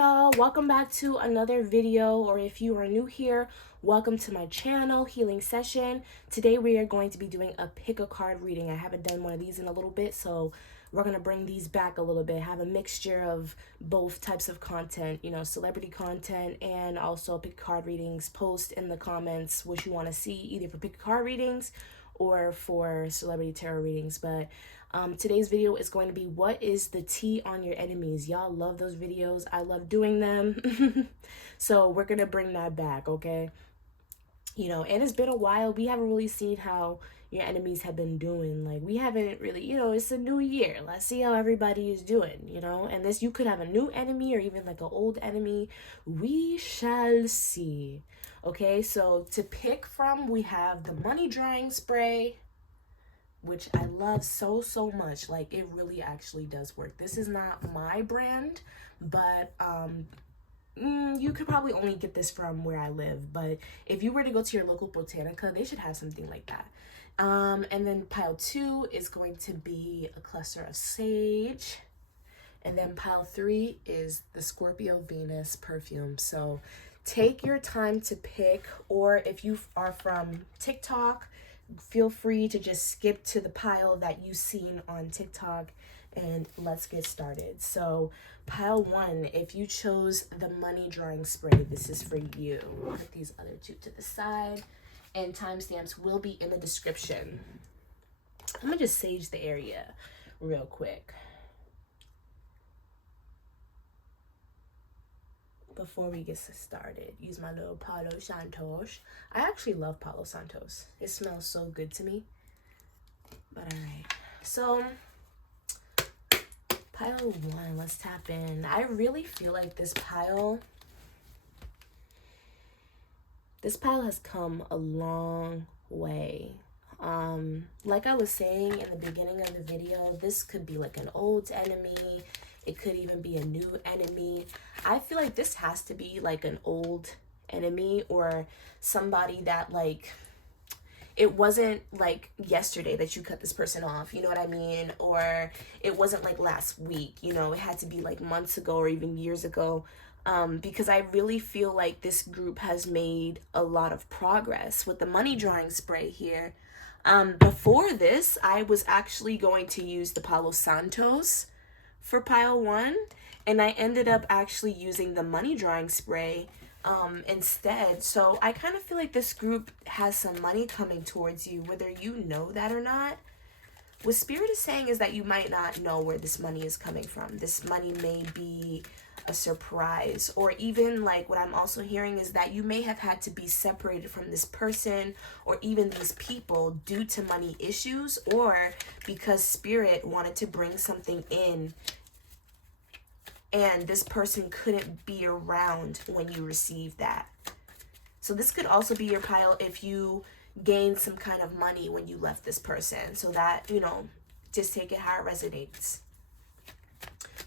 y'all, welcome back to another video, or if you are new here, welcome to my channel, Healing Session. Today we are going to be doing a pick a card reading. I haven't done one of these in a little bit, so we're going to bring these back a little bit, have a mixture of both types of content, you know, celebrity content and also pick card readings. Post in the comments what you want to see, either for pick card readings or for celebrity tarot readings. But today's video is going to be what is the tea on your enemies. Y'all love those videos. I love doing them. So we're going to bring that back, okay? You know, and it's been a while. We haven't really seen how your enemies have been doing. Like, we haven't really, you know, it's a new year. Let's see how everybody is doing, you know? And this, you could have a new enemy or even like an old enemy. We shall see. Okay, so to pick from, we have the money drying spray, which I love so much. Like, it really actually does work. This is not my brand, but you could probably only get this from where I live. But if you were to go to your local Botanica, they should have something like that. And then pile 2 is going to be a cluster of sage. And then pile 3 is the Scorpio Venus perfume. So take your time to pick, or if you are from TikTok, feel free to just skip to the pile that you've seen on TikTok, and let's get started. So pile 1, if you chose the money drawing spray, this is for you. Put these other two to the side, and timestamps will be in the description. I'm gonna just sage the area real quick before we get started. Use my little Palo Santos. I actually love Palo Santos. It smells so good to me. But alright. So pile 1, let's tap in. I really feel like this pile has come a long way. Like I was saying in the beginning of the video, this could be like an old enemy. It could even be a new enemy. I feel like this has to be like an old enemy, or somebody that, like, it wasn't like yesterday that you cut this person off, you know what I mean? Or it wasn't like last week, you know, it had to be like months ago or even years ago. Because I really feel like this group has made a lot of progress with the money drawing spray here. Before this, I was actually going to use the Palo Santos for pile 1, and I ended up actually using the money drawing spray instead. So I kind of feel like this group has some money coming towards you, whether you know that or not. What Spirit is saying is that you might not know where this money is coming from. This money may be a surprise, or even, like, what I'm also hearing is that you may have had to be separated from this person or even these people due to money issues, or because Spirit wanted to bring something in and this person couldn't be around when you received that. So this could also be your pile if you gained some kind of money when you left this person. So that, you know, just take it how it resonates.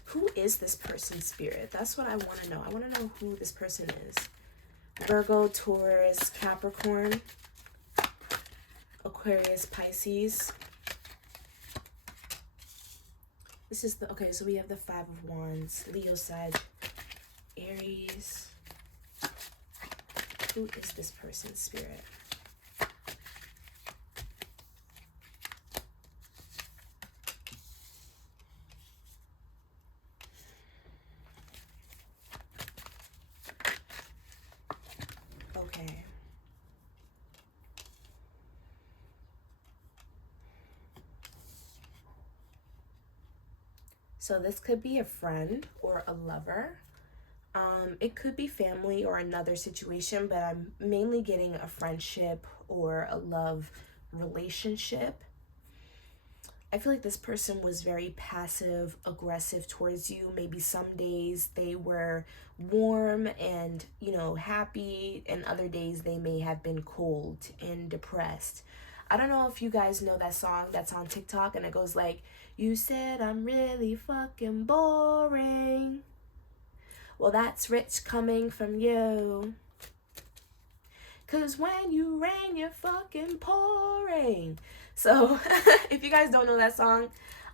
Who is this person, Spirit? That's what I want to know. I want to know who this person is. Virgo, Taurus, Capricorn, Aquarius, Pisces. This is the, okay, so we have the 5 of Wands, Leo, Sag, Aries. Who is this person, Spirit? Okay. So this could be a friend or a lover. It could be family or another situation, but I'm mainly getting a friendship or a love relationship. I feel like this person was very passive, aggressive towards you. Maybe some days they were warm and, you know, happy, and other days they may have been cold and depressed. I don't know if you guys know that song that's on TikTok, and it goes like, you said I'm really fucking boring. Well, that's rich coming from you. 'Cause when you rain, you're fucking pouring. So if you guys don't know that song,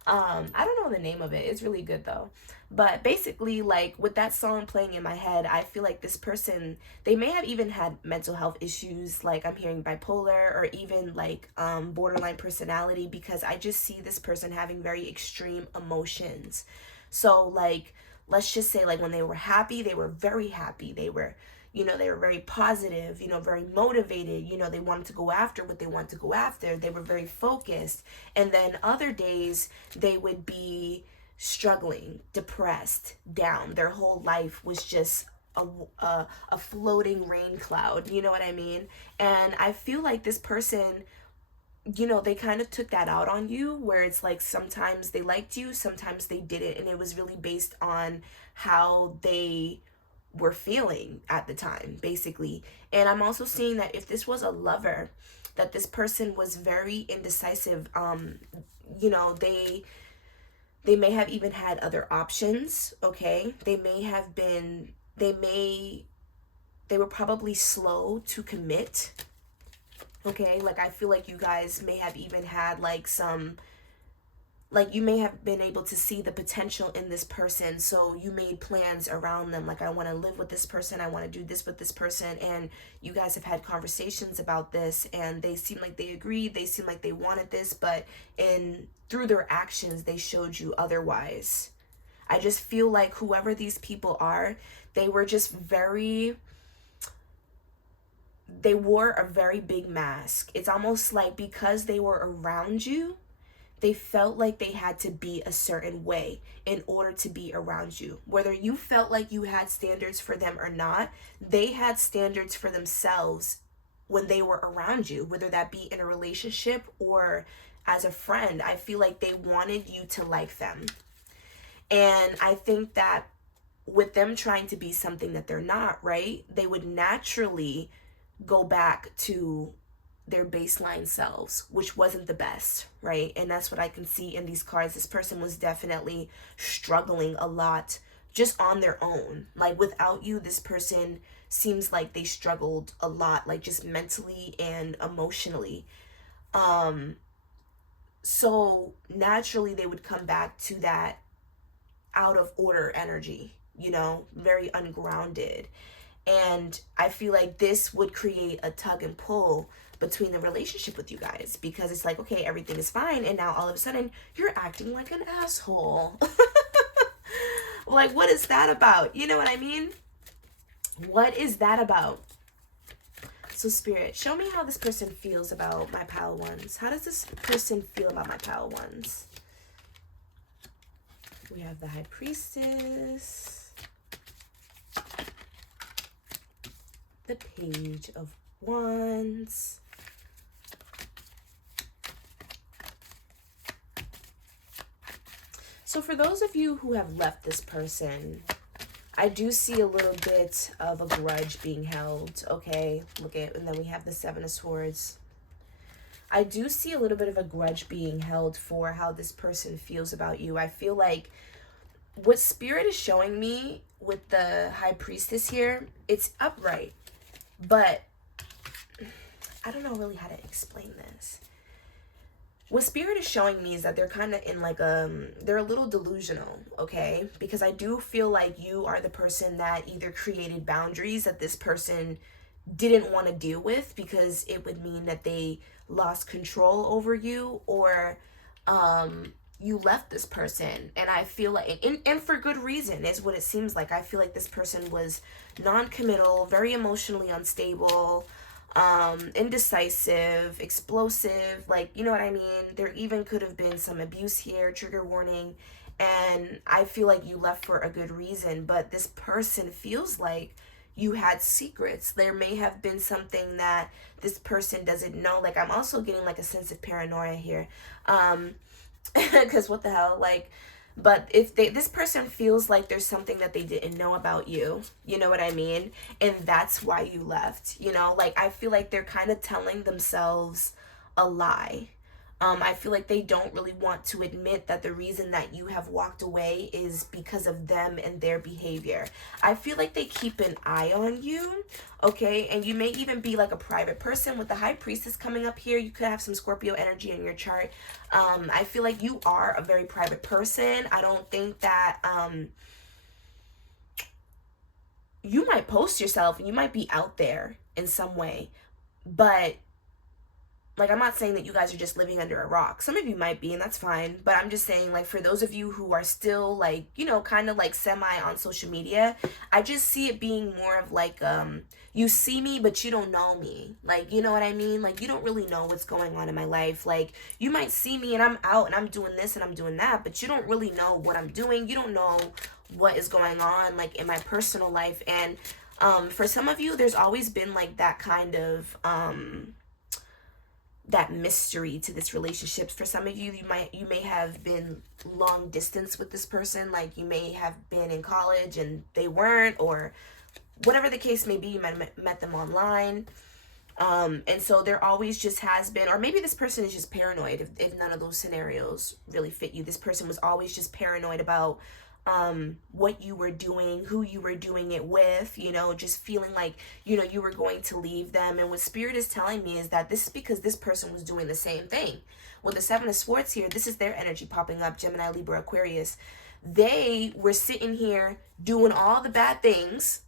I don't know the name of it. It's really good though. But basically, like with that song playing in my head, I feel like this person, they may have even had mental health issues. Like I'm hearing bipolar or even like borderline personality, because I just see this person having very extreme emotions. So like, let's just say like when they were happy, they were very happy. They were, they were very positive, very motivated. They wanted to go after what they want to go after. They were very focused. And then other days they would be struggling, depressed, down. Their whole life was just a floating rain cloud. You know what I mean? And I feel like this person, they kind of took that out on you, where it's like sometimes they liked you, sometimes they didn't. And it was really based on how they were feeling at the time, basically. And I'm also seeing that if this was a lover, that this person was very indecisive. They may have even had other options, okay? They were probably slow to commit, okay? Like I feel like you guys may have even had like you may have been able to see the potential in this person, so you made plans around them. Like, I want to live with this person, I want to do this with this person, and you guys have had conversations about this, and they seem like they agreed, they seem like they wanted this, but through their actions, they showed you otherwise. I just feel like whoever these people are, they were just they wore a very big mask. It's almost like because they were around you, they felt like they had to be a certain way in order to be around you. Whether you felt like you had standards for them or not, they had standards for themselves when they were around you, whether that be in a relationship or as a friend. I feel like they wanted you to like them. And I think that with them trying to be something that they're not, right, they would naturally go back to their baseline selves, which wasn't the best, right? And that's what I can see in these cards. This person was definitely struggling a lot just on their own. Like without you, this person seems like they struggled a lot, like just mentally and emotionally. So naturally they would come back to that out of order energy, very ungrounded. And I feel like this would create a tug and pull between the relationship with you guys, because it's like, okay, everything is fine, and now all of a sudden you're acting like an asshole. Like, what is that about? You know what I mean? What is that about? So Spirit, show me how this person feels about my pile ones. How does this person feel about my pile ones? We have the High Priestess, the Page of Wands, so for those of you who have left this person, I do see a little bit of a grudge being held, okay? And then we have the Seven of Swords. I do see a little bit of a grudge being held for how this person feels about you. I feel like what Spirit is showing me with the High Priestess here, it's upright, but I don't know really how to explain this. What Spirit is showing me is that they're kind of in like they're a little delusional, okay? Because I do feel like you are the person that either created boundaries that this person didn't want to deal with, because it would mean that they lost control over you, or you left this person. And I feel like, and for good reason is what it seems like. I feel like this person was non-committal, very emotionally unstable, indecisive, explosive, like, you know what I mean? There even could have been some abuse here, trigger warning, and I feel like you left for a good reason. But this person feels like you had secrets. There may have been something that this person doesn't know. Like, I'm also getting like a sense of paranoia here, because what the hell, like, but if this person feels like there's something that they didn't know about you, you know what I mean? And that's why you left, like, I feel like they're kind of telling themselves a lie. I feel like they don't really want to admit that the reason that you have walked away is because of them and their behavior. I feel like they keep an eye on you, okay? And you may even be like a private person with the High Priestess coming up here. You could have some Scorpio energy in your chart. I feel like you are a very private person. I don't think that you might post yourself and you might be out there in some way, but like, I'm not saying that you guys are just living under a rock. Some of you might be, and that's fine. But I'm just saying, like, for those of you who are still, like, you know, kind of like semi on social media, I just see it being more of like, you see me, but you don't know me. Like, you know what I mean? Like, you don't really know what's going on in my life. Like, you might see me and I'm out and I'm doing this and I'm doing that, but you don't really know what I'm doing. You don't know what is going on, like, in my personal life. And for some of you, there's always been, like, that kind of, that mystery to this relationship. For some of you, you may have been long distance with this person. Like, you may have been in college and they weren't, or whatever the case may be. You might have met them online, and so there always just has been, or maybe this person is just paranoid. If none of those scenarios really fit you, this person was always just paranoid about what you were doing, who you were doing it with, you know, just feeling like, you know, you were going to leave them. And what Spirit is telling me is that this is because this person was doing the same thing. With the Seven of Swords here, this is their energy popping up, Gemini, Libra, Aquarius. They were sitting here doing all the bad things,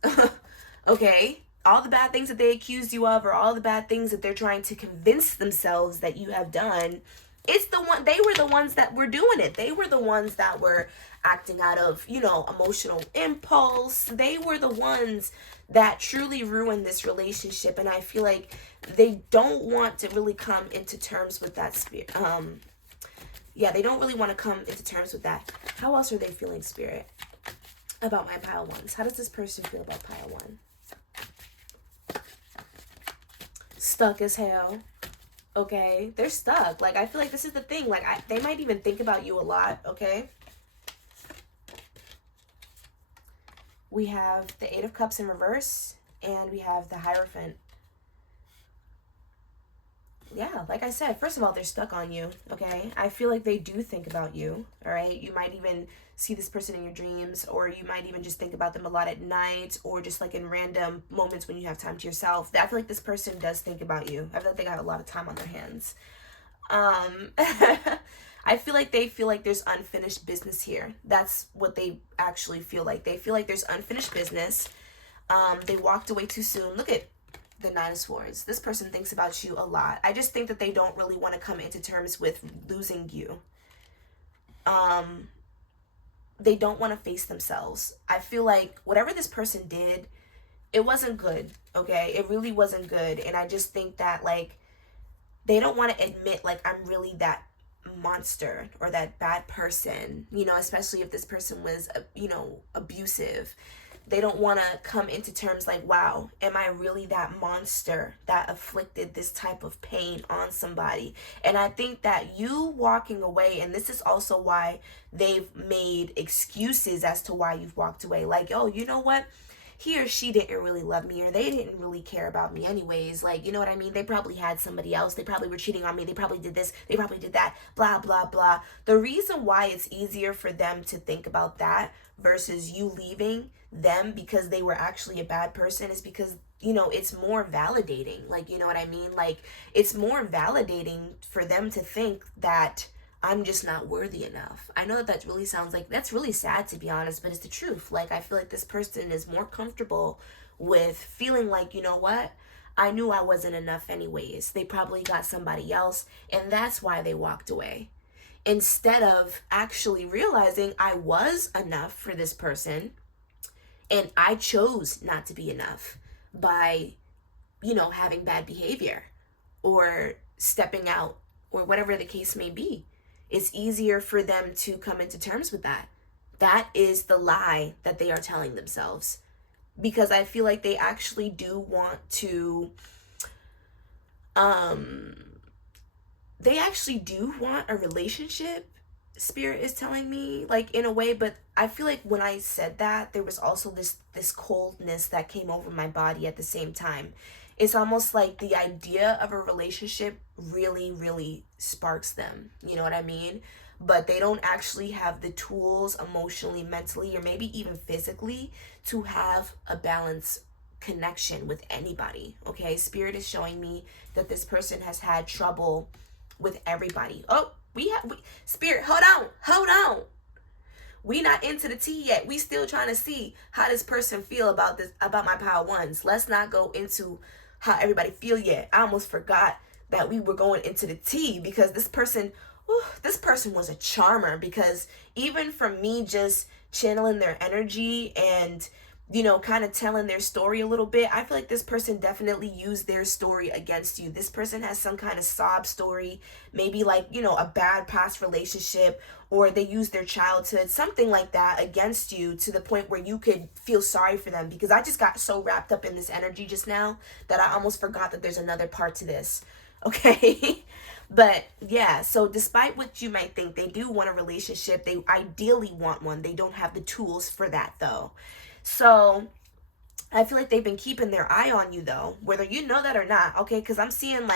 okay? All the bad things that they accused you of, or all the bad things that they're trying to convince themselves that you have done. They were the ones that were doing it. They were the ones that were acting out of, you know, emotional impulse. They were the ones that truly ruined this relationship. And I feel like they don't want to really come into terms with that Spirit. They don't really want to come into terms with that. How else are they feeling, Spirit, about my pile ones? How does this person feel about pile one? Stuck as hell. Okay, they're stuck. Like, I feel like this is the thing. Like, they might even think about you a lot, okay? We have the Eight of Cups in reverse, and we have the Hierophant. Yeah, like I said, first of all, they're stuck on you, okay? I feel like they do think about you, all right? You might even see this person in your dreams, or you might even just think about them a lot at night, or just like in random moments when you have time to yourself. I feel like this person does think about you. I feel like they got a lot of time on their hands. I feel like they feel like there's unfinished business here. That's what they actually feel like. They feel like there's unfinished business. They walked away too soon. Look at the Nine of Swords. This person thinks about you a lot. I just think that they don't really want to come into terms with losing you. They don't want to face themselves. I feel like whatever this person did, it wasn't good, okay? It really wasn't good. And I just think that, like, they don't want to admit, like, I'm really that monster or that bad person, you know, especially if this person was, you know, abusive. They don't want to come into terms like, wow, am I really that monster that afflicted this type of pain on somebody? And I think that you walking away, and this is also why they've made excuses as to why you've walked away. Like, oh, you know what? He or she didn't really love me, or they didn't really care about me anyways. Like, you know what I mean? They probably had somebody else. They probably were cheating on me. They probably did this. They probably did that. Blah, blah, blah. The reason why it's easier for them to think about that versus you leaving them because they were actually a bad person is because, you know, it's more validating. Like, you know what I mean? Like, it's more validating for them to think that I'm just not worthy enough. I know that really sounds like, that's really sad, to be honest, but it's the truth. Like, I feel like this person is more comfortable with feeling like, you know what? I knew I wasn't enough anyways. They probably got somebody else, and that's why they walked away. Instead of actually realizing I was enough for this person, and I chose not to be enough by, you know, having bad behavior or stepping out or whatever the case may be. It's easier for them to come into terms with that. That is the lie that they are telling themselves. Because I feel like they actually do want to, they actually do want a relationship Spirit is telling me, like, in a way. But I feel like when I said that, there was also this coldness that came over my body at the same time. It's almost like the idea of a relationship really, really sparks them. You know what I mean? But they don't actually have the tools emotionally, mentally, or maybe even physically to have a balanced connection with anybody. Okay, Spirit is showing me that this person has had trouble with everybody. Oh, Spirit, hold on. We not into the tea yet. We still trying to see how this person feel about my power ones. Let's not go into how everybody feel yet. I almost forgot that we were going into the tea, because this person was a charmer. Because even from me just channeling their energy and, you know, kind of telling their story a little bit, I feel like this person definitely used their story against you. This person has some kind of sob story, maybe like, you know, a bad past relationship, or they used their childhood, something like that, against you, to the point where you could feel sorry for them. Because I just got so wrapped up in this energy just now that I almost forgot that there's another part to this. Okay. But yeah, so despite what you might think, they do want a relationship. They ideally want one. They don't have the tools for that though. So I feel like they've been keeping their eye on you though, whether you know that or not. Okay, because I'm seeing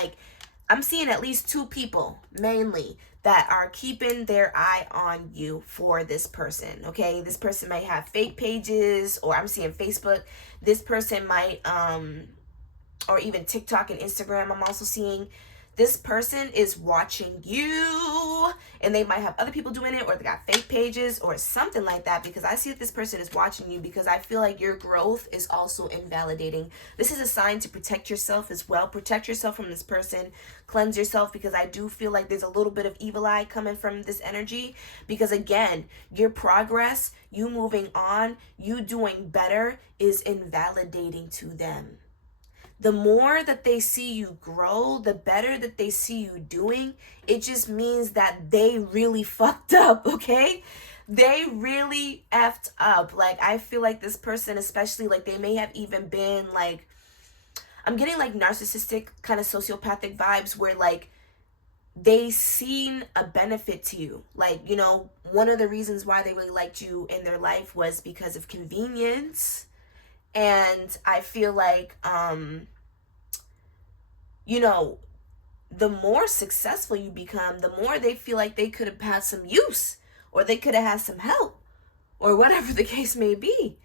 at least two people mainly that are keeping their eye on you for this person. Okay, this person might have fake pages, or I'm seeing Facebook. This person might or even TikTok and Instagram. I'm also seeing this person is watching you, and they might have other people doing it, or they got fake pages or something like that, because I see that this person is watching you, because I feel like your growth is also invalidating. This is a sign to protect yourself as well. Protect yourself from this person. Cleanse yourself, because I do feel like there's a little bit of evil eye coming from this energy, because again, your progress, you moving on, you doing better is invalidating to them. The more that they see you grow, the better that they see you doing, it just means that they really fucked up, okay? They really effed up. Like, I feel like this person, especially, like, they may have even been, like, I'm getting, like, narcissistic kind of sociopathic vibes, where, like, they seen a benefit to you. Like, you know, one of the reasons why they really liked you in their life was because of convenience. And I feel like, you know, the more successful you become, the more they feel like they could have had some use, or they could have had some help, or whatever the case may be.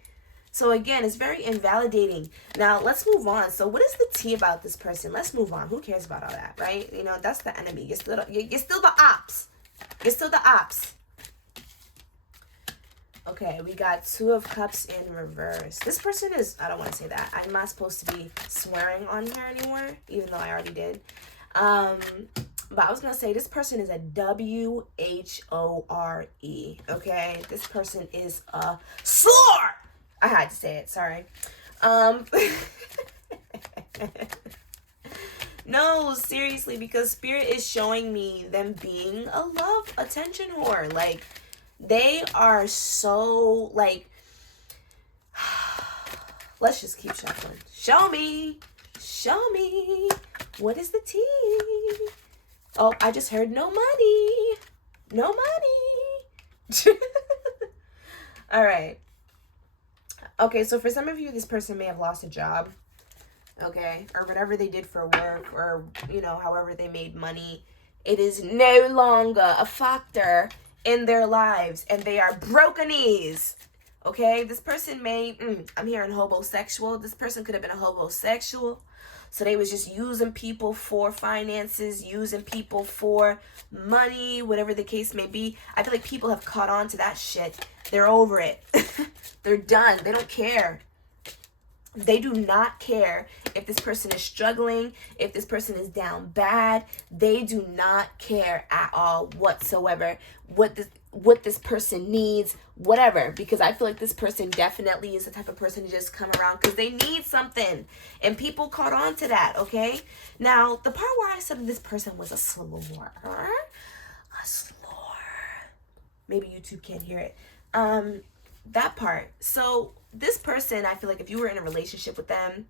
So again, it's very invalidating. Now, let's move on. So what is the tea about this person? Let's move on. Who cares about all that, right? You know, that's the enemy. You're still the ops. You're still the ops. Okay, we got Two of Cups in reverse. This person is, I don't want to say that. I'm not supposed to be swearing on here anymore, even though I already did. But I was going to say, this person is a W-H-O-R-E, okay? This person is a slur! I had to say it, sorry. No, seriously, because Spirit is showing me them being a love attention whore. Like, they are so, like, let's just keep shuffling. Show me. What is the tea? Oh, I just heard no money. No money. All right. Okay, so for some of you, this person may have lost a job. Okay, or whatever they did for work, or, you know, however they made money. It is no longer a factor in their lives, and they are broken knees. Okay, this person may, I'm hearing hobosexual. This person could have been a hobosexual. So they was just using people for finances, using people for money, whatever the case may be. I feel like people have caught on to that shit. They're over it. They're done. They don't care. They do not care if this person is struggling, if this person is down bad. They do not care at all whatsoever what this person needs, whatever. Because I feel like this person definitely is the type of person to just come around because they need something. And people caught on to that, okay? Now, the part where I said this person was a slur. A slur. Maybe YouTube can't hear it. That part. So this person, I feel like if you were in a relationship with them,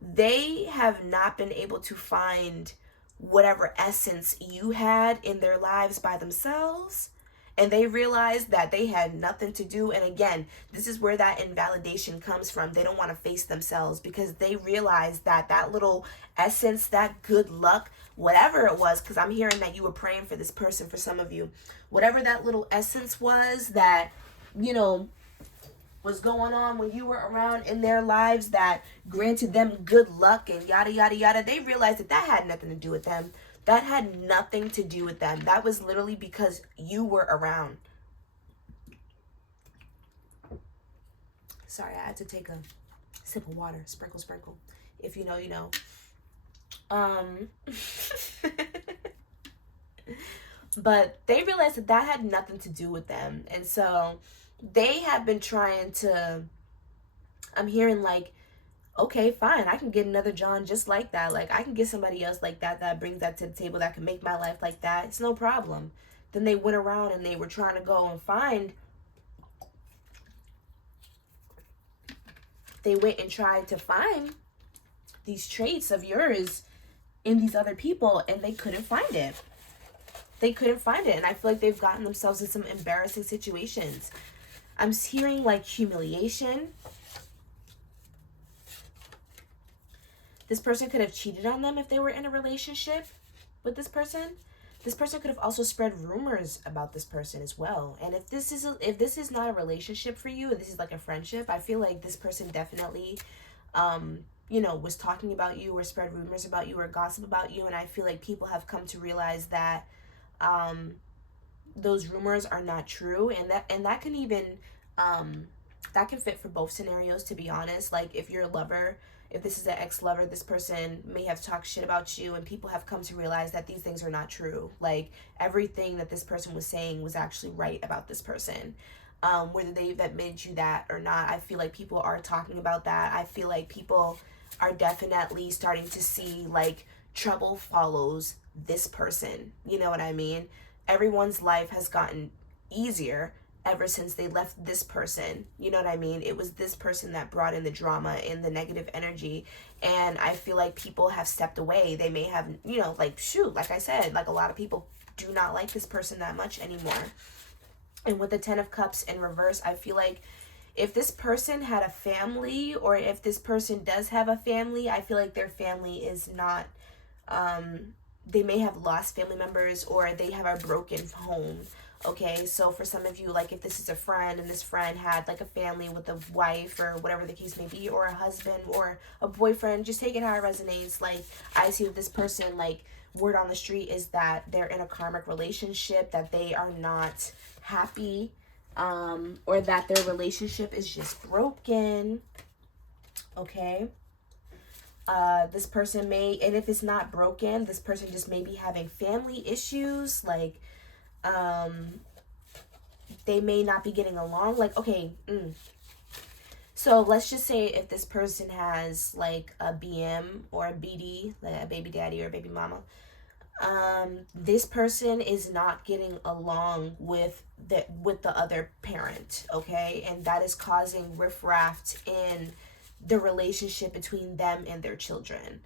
they have not been able to find whatever essence you had in their lives by themselves. and they realized that they had nothing to do. And again, this is where that invalidation comes from. They don't want to face themselves because they realized that that little essence, that good luck, whatever it was, because I'm hearing that you were praying for this person, for some of you, whatever that little essence was that, you know, was going on when you were around in their lives that granted them good luck and yada, yada, yada. They realized that that had nothing to do with them. That had nothing to do with them. That was literally because you were around. Sorry, I had to take a sip of water. Sprinkle, sprinkle. If you know, you know. But they realized that that had nothing to do with them. And so they have been trying to, I'm hearing like, okay, fine, I can get another John just like that. Like, I can get somebody else like that that brings that to the table, that can make my life like that. It's no problem. Then they went around and they were trying to go and find, they went and tried to find these traits of yours in these other people, and they couldn't find it. They couldn't find it. And I feel like they've gotten themselves in some embarrassing situations. I'm hearing like humiliation. This person could have cheated on them if they were in a relationship with this person. This person could have also spread rumors about this person as well. And if this is not a relationship for you, and this is like a friendship, I feel like this person definitely you know, was talking about you or spread rumors about you or gossip about you. And I feel like people have come to realize that those rumors are not true. And that can even, that can fit for both scenarios, to be honest. Like, if you're a lover, if this is an ex-lover, this person may have talked shit about you, and people have come to realize that these things are not true. Like, everything that this person was saying was actually right about this person. Whether they've admitted you that or not, I feel like people are talking about that. I feel like people are definitely starting to see, like, trouble follows this person. You know what I mean? Everyone's life has gotten easier ever since they left this person. You know what I mean? It was this person that brought in the drama and the negative energy. And I feel like people have stepped away. They may have, you know, like, shoot, like I said, like, a lot of people do not like this person that much anymore. And with the 10 of Cups in reverse, I feel like if this person had a family, or if this person does have a family, I feel like their family is not, they may have lost family members, or they have a broken home. Okay, so for some of you, like, if this is a friend and this friend had like a family with a wife or whatever the case may be, or a husband or a boyfriend, just take it how it resonates. Like, I see that this person, like, word on the street is that they're in a karmic relationship, that they are not happy, or that their relationship is just broken. Okay. This person may, and if it's not broken, this person just may be having family issues. Like, they may not be getting along. Like, okay, so let's just say if this person has like a BM or a BD, like a baby daddy or a baby mama, this person is not getting along with the other parent, okay? And that is causing riffraff in the relationship between them and their children.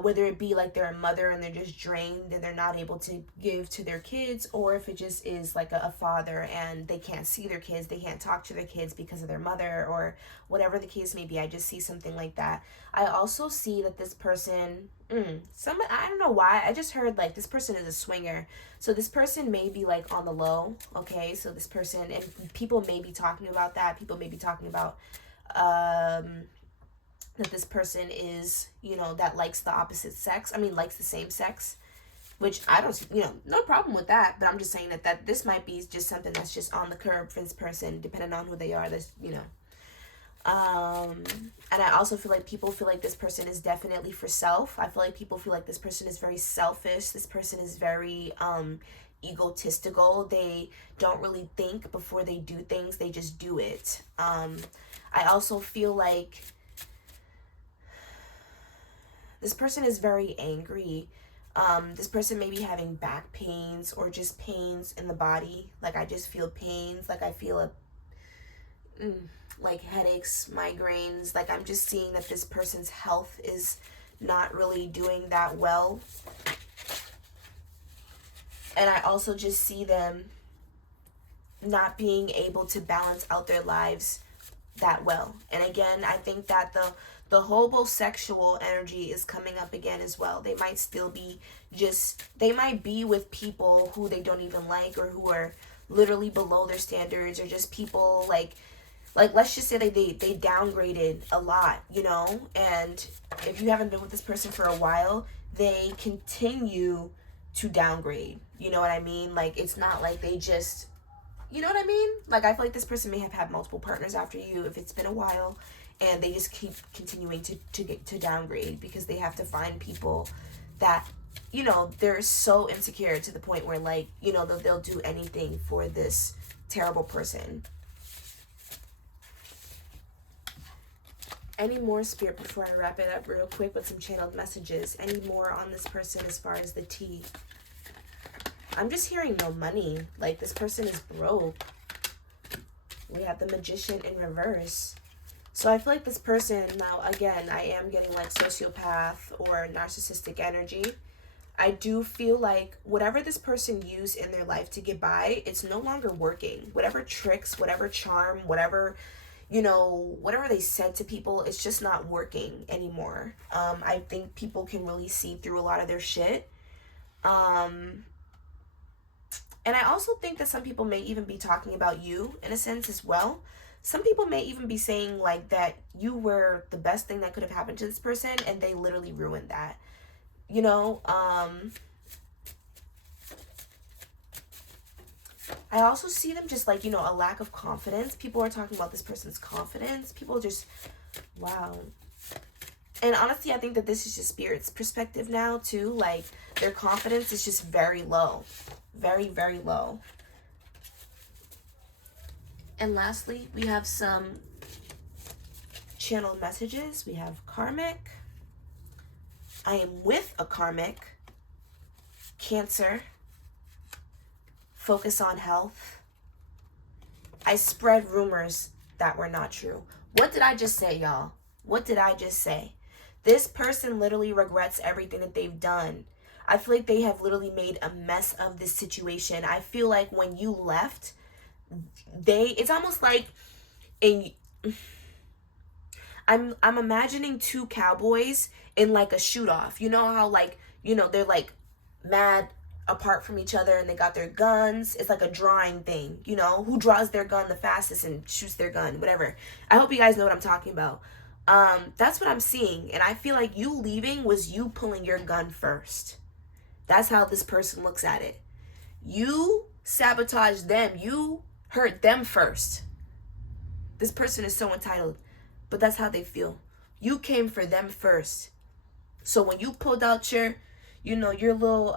Whether it be like they're a mother and they're just drained and they're not able to give to their kids, or if it just is like a father and they can't see their kids, they can't talk to their kids because of their mother, or whatever the case may be. I just see something like that. I also see that this person, I don't know why, I just heard like this person is a swinger. So this person may be like on the low, okay? So this person, and people may be talking about that. People may be talking about, that this person is, you know, that likes the opposite sex. I mean, likes the same sex, which I don't, you know, no problem with that. But I'm just saying that this might be just something that's just on the curb for this person, depending on who they are. This, you know. And I also feel like people feel like this person is definitely for self. I feel like people feel like this person is very selfish. This person is very egotistical. They don't really think before they do things. They just do it. I also feel like this person is very angry. This person may be having back pains or just pains in the body. Like, I just feel pains. Like, I feel like headaches, migraines. Like, I'm just seeing that this person's health is not really doing that well. And I also just see them not being able to balance out their lives that well. And again, I think that the homosexual energy is coming up again as well. They might still be they might be with people who they don't even like, or who are literally below their standards, or just people like let's just say they downgraded a lot, you know. And if you haven't been with this person for a while, they continue to downgrade, you know what I mean? Like, it's not like they just, you know what I mean? Like, I feel like this person may have had multiple partners after you if it's been a while, and they just keep continuing to downgrade, because they have to find people that, you know, they're so insecure to the point where, like, you know, they'll do anything for this terrible person. Any more, Spirit, before I wrap it up real quick with some channeled messages? Any more on this person as far as the tea? I'm just hearing no money. Like, this person is broke. We have the Magician in reverse. So I feel like this person, now again, I am getting like sociopath or narcissistic energy. I do feel like whatever this person used in their life to get by, it's no longer working. Whatever tricks, whatever charm, whatever, you know, whatever they said to people, it's just not working anymore. I think people can really see through a lot of their shit. And I also think that some people may even be talking about you in a sense as well. Some people may even be saying like that you were the best thing that could have happened to this person, and they literally ruined that. You know, I also see them just like, you know, a lack of confidence. People are talking about this person's confidence. People just, wow. And honestly, I think that this is just Spirit's perspective now too. Like, their confidence is just very low. Very, very low. And lastly, we have some channeled messages. We have karmic. I am with a karmic. Cancer. Focus on health. I spread rumors that were not true. What did I just say, y'all? What did I just say? This person literally regrets everything that they've done. I feel like they have literally made a mess of this situation. I feel like when you left, it's almost like I'm imagining two cowboys in like a shoot off. You know how, like, you know, they're like mad apart from each other and they got their guns. It's like a drawing thing, you know, who draws their gun the fastest and shoots their gun, whatever. I hope you guys know what I'm talking about. That's what I'm seeing. And I feel like you leaving was you pulling your gun first. That's how this person looks at it. You sabotaged them. You hurt them first. This person is so entitled, but that's how they feel. You came for them first. So when you pulled out your, you know, your little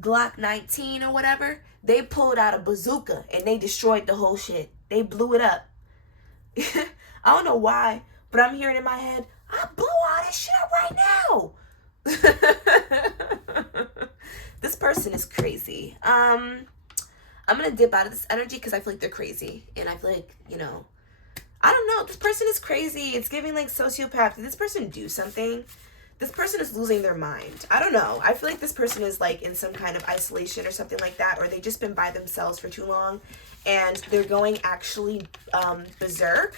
Glock 19 or whatever, they pulled out a bazooka and they destroyed the whole shit. They blew it up. I don't know why, but I'm hearing in my head, I blew all this shit up right now. This person is crazy. I'm gonna dip out of this energy because I feel like they're crazy, and I feel like, you know, I don't know, this person is crazy. It's giving like sociopath. Did this person do something? This person is losing their mind. I don't know. I feel like this person is like in some kind of isolation or something like that, or they just been by themselves for too long and they're going actually berserk.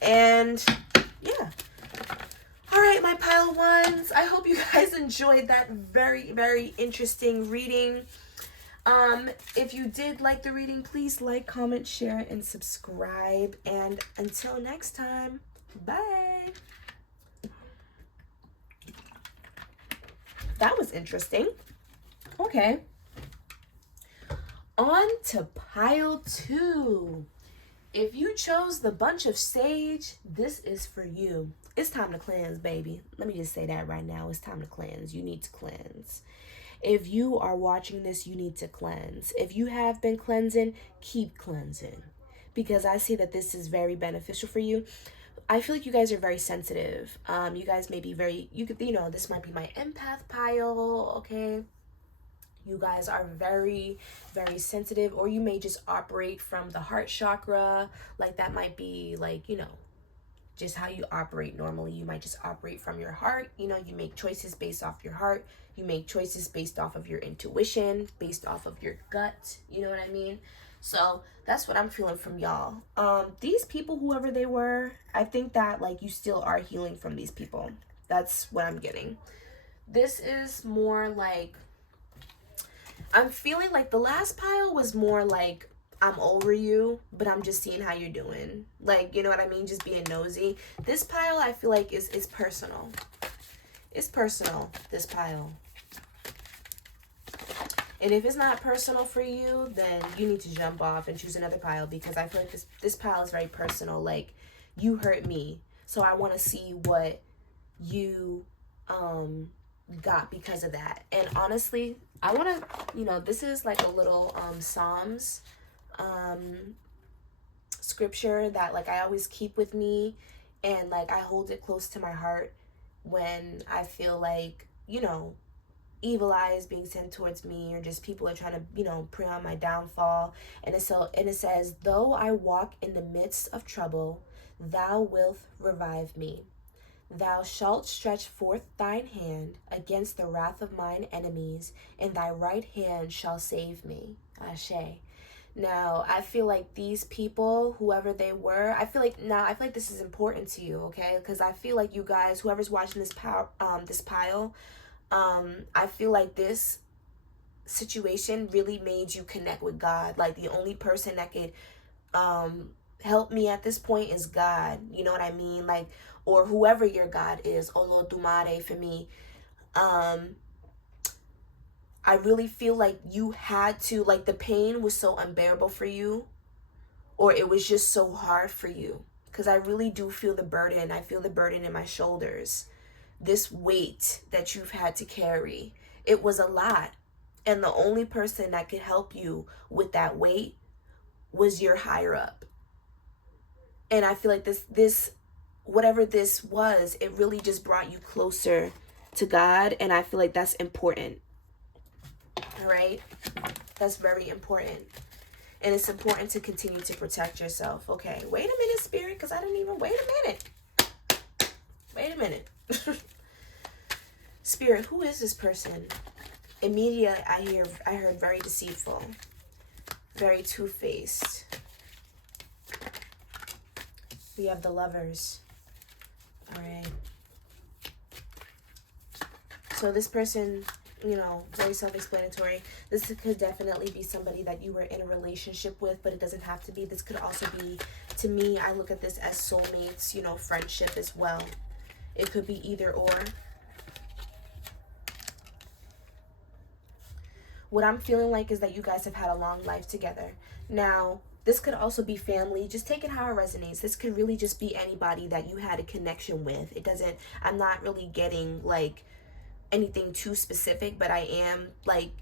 And yeah. All right, my pile of ones. I hope you guys enjoyed that very, very interesting reading. If you did like the reading, please like, comment, share, and subscribe. And until next time, bye. That was interesting. Okay. On to pile 2. If you chose the bunch of sage, this is for you. It's time to cleanse, baby. Let me just say that right now. It's time to cleanse. You need to cleanse. If you are watching this, you need to cleanse. If you have been cleansing, keep cleansing. Because I see that this is very beneficial for you. I feel like you guys are very sensitive. You guys may be very, you know, this might be my empath pile, okay? You guys are very, very sensitive, or you may just operate from the heart chakra. Like, that might be like, you know, just how you operate normally. You might just operate from your heart. You know, you make choices based off your heart. You make choices based off of your intuition, based off of your gut. You know what I mean? So that's what I'm feeling from y'all. These people, whoever they were, I think that like you still are healing from these people. That's what I'm getting. This is more like, I'm feeling like the last pile was more like, I'm over you, but I'm just seeing how you're doing. Like, you know what I mean? Just being nosy. This pile, I feel like is personal. It's personal, this pile. And if it's not personal for you, then you need to jump off and choose another pile, because I feel like this pile is very personal. Like, you hurt me, so I want to see what you got because of that. And honestly, I want to, this is like a little Psalms scripture that like I always keep with me, and like I hold it close to my heart when I feel like, evil eyes being sent towards me, or just people are trying to, prey on my downfall. And it says, though I walk in the midst of trouble, thou wilt revive me. Thou shalt stretch forth thine hand against the wrath of mine enemies, and thy right hand shall save me. Ashe. Now, I feel like these people, whoever they were, I feel like this is important to you, okay? Because I feel like you guys, whoever's watching this pile, I feel like this situation really made you connect with God. Like, the only person that could help me at this point is God. You know what I mean? Like, or whoever your God is, Olodumare for me. I really feel like you had to, like, the pain was so unbearable for you, or it was just so hard for you. Because I really do feel the burden. I feel the burden in my shoulders. This weight that you've had to carry. It was a lot. And the only person that could help you with that weight was your higher up. And I feel like this whatever this was, it really just brought you closer to God. And I feel like that's important. All right? That's very important. And it's important to continue to protect yourself. Okay, wait a minute, Spirit, because I didn't even, wait a minute. Spirit, who is this person? Immediately, I heard very deceitful, very two-faced. We have the Lovers. All right. So this person, very self-explanatory. This could definitely be somebody that you were in a relationship with, but it doesn't have to be. This could also be, to me, I look at this as soulmates, friendship as well. It could be either or. What I'm feeling like is that you guys have had a long life together. Now, this could also be family. Just take it how it resonates. This could really just be anybody that you had a connection with. I'm not really getting like anything too specific, but I am like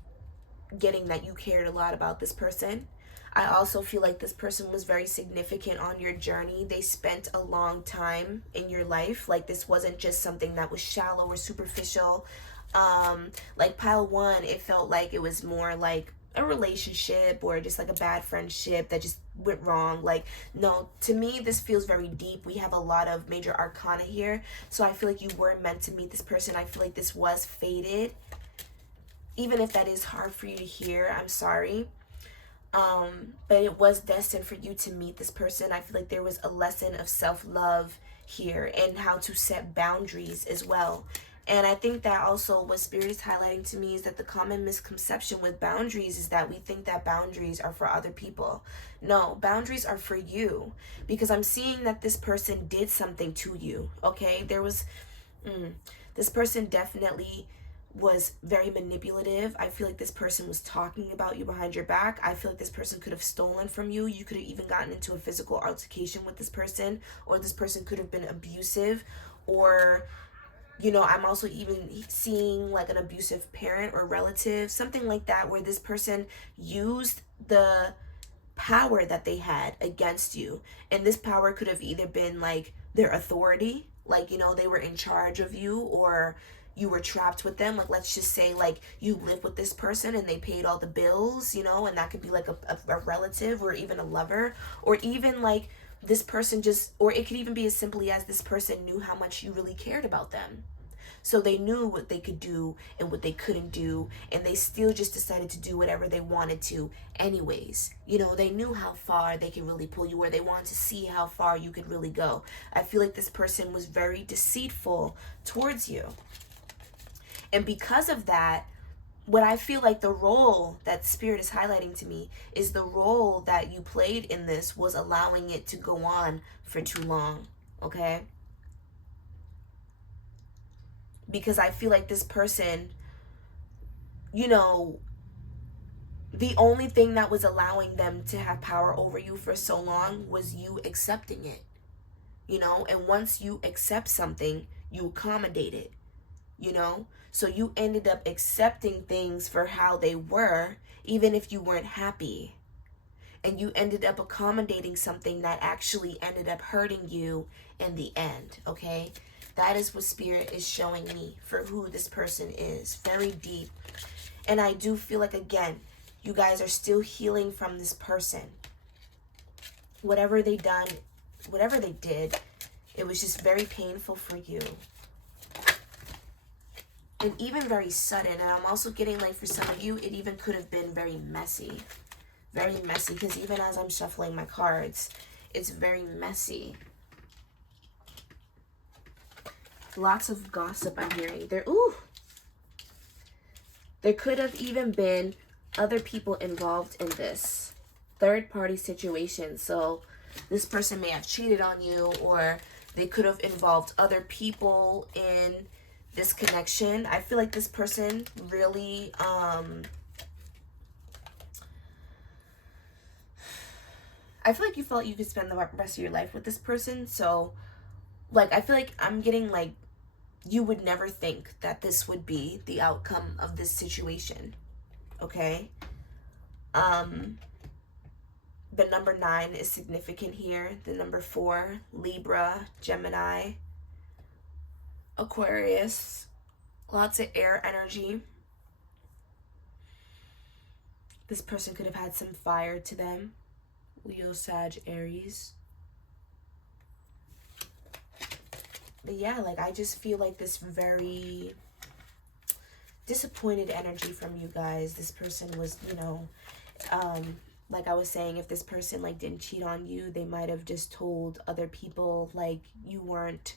getting that you cared a lot about this person. I also feel like this person was very significant on your journey. They spent a long time in your life. Like, this wasn't just something that was shallow or superficial. Like pile one, it felt like it was more like a relationship or just like a bad friendship that just went wrong. Like, no, to me, this feels very deep. We have a lot of major arcana here. So I feel like you were meant to meet this person. I feel like this was fated. Even if that is hard for you to hear, I'm sorry. But it was destined for you to meet this person. I feel like there was a lesson of self-love here and how to set boundaries as well. And I think that also what Spirit is highlighting to me is that the common misconception with boundaries is that we think that boundaries are for other people. No, boundaries are for you, because I'm seeing that this person did something to you, okay? This person definitely was very manipulative. I feel like this person was talking about you behind your back. I feel like this person could have stolen from you. You could have even gotten into a physical altercation with this person, or this person could have been abusive, or I'm also even seeing like an abusive parent or relative, something like that, where this person used the power that they had against you. And this power could have either been like their authority, like, they were in charge of you, or you were trapped with them. Like, let's just say like you live with this person and they paid all the bills, and that could be like a relative or even a lover, or even like this person or it could even be as simply as this person knew how much you really cared about them. So they knew what they could do and what they couldn't do, and they still just decided to do whatever they wanted to anyways. You know, they knew how far they could really pull you, or they wanted to see how far you could really go. I feel like this person was very deceitful towards you. And because of that, what I feel like the role that Spirit is highlighting to me is the role that you played in this was allowing it to go on for too long, okay? Because I feel like this person, you know, the only thing that was allowing them to have power over you for so long was you accepting it, you know? And once you accept something, you accommodate it, you know? So you ended up accepting things for how they were, even if you weren't happy. And you ended up accommodating something that actually ended up hurting you in the end, okay? That is what Spirit is showing me for who this person is. Very deep. And I do feel like, again, you guys are still healing from this person. Whatever they did, it was just very painful for you. And even very sudden. And I'm also getting like for some of you, it even could have been very messy. Very messy. Because even as I'm shuffling my cards, it's very messy. Lots of gossip I'm hearing. There could have even been other people involved in this. Third-party situation. So this person may have cheated on you, or they could have involved other people in this connection. I feel like this person really I feel like you felt you could spend the rest of your life with this person. So like I feel like I'm getting like you would never think that this would be the outcome of this situation. Okay? The number 9 is significant here. The number 4, Libra, Gemini, Aquarius, lots of air energy. This person could have had some fire to them. Leo, Sag, Aries. But yeah, like I just feel like this very disappointed energy from you guys. This person was, you know, like I was saying, if this person like didn't cheat on you, they might have just told other people like you weren't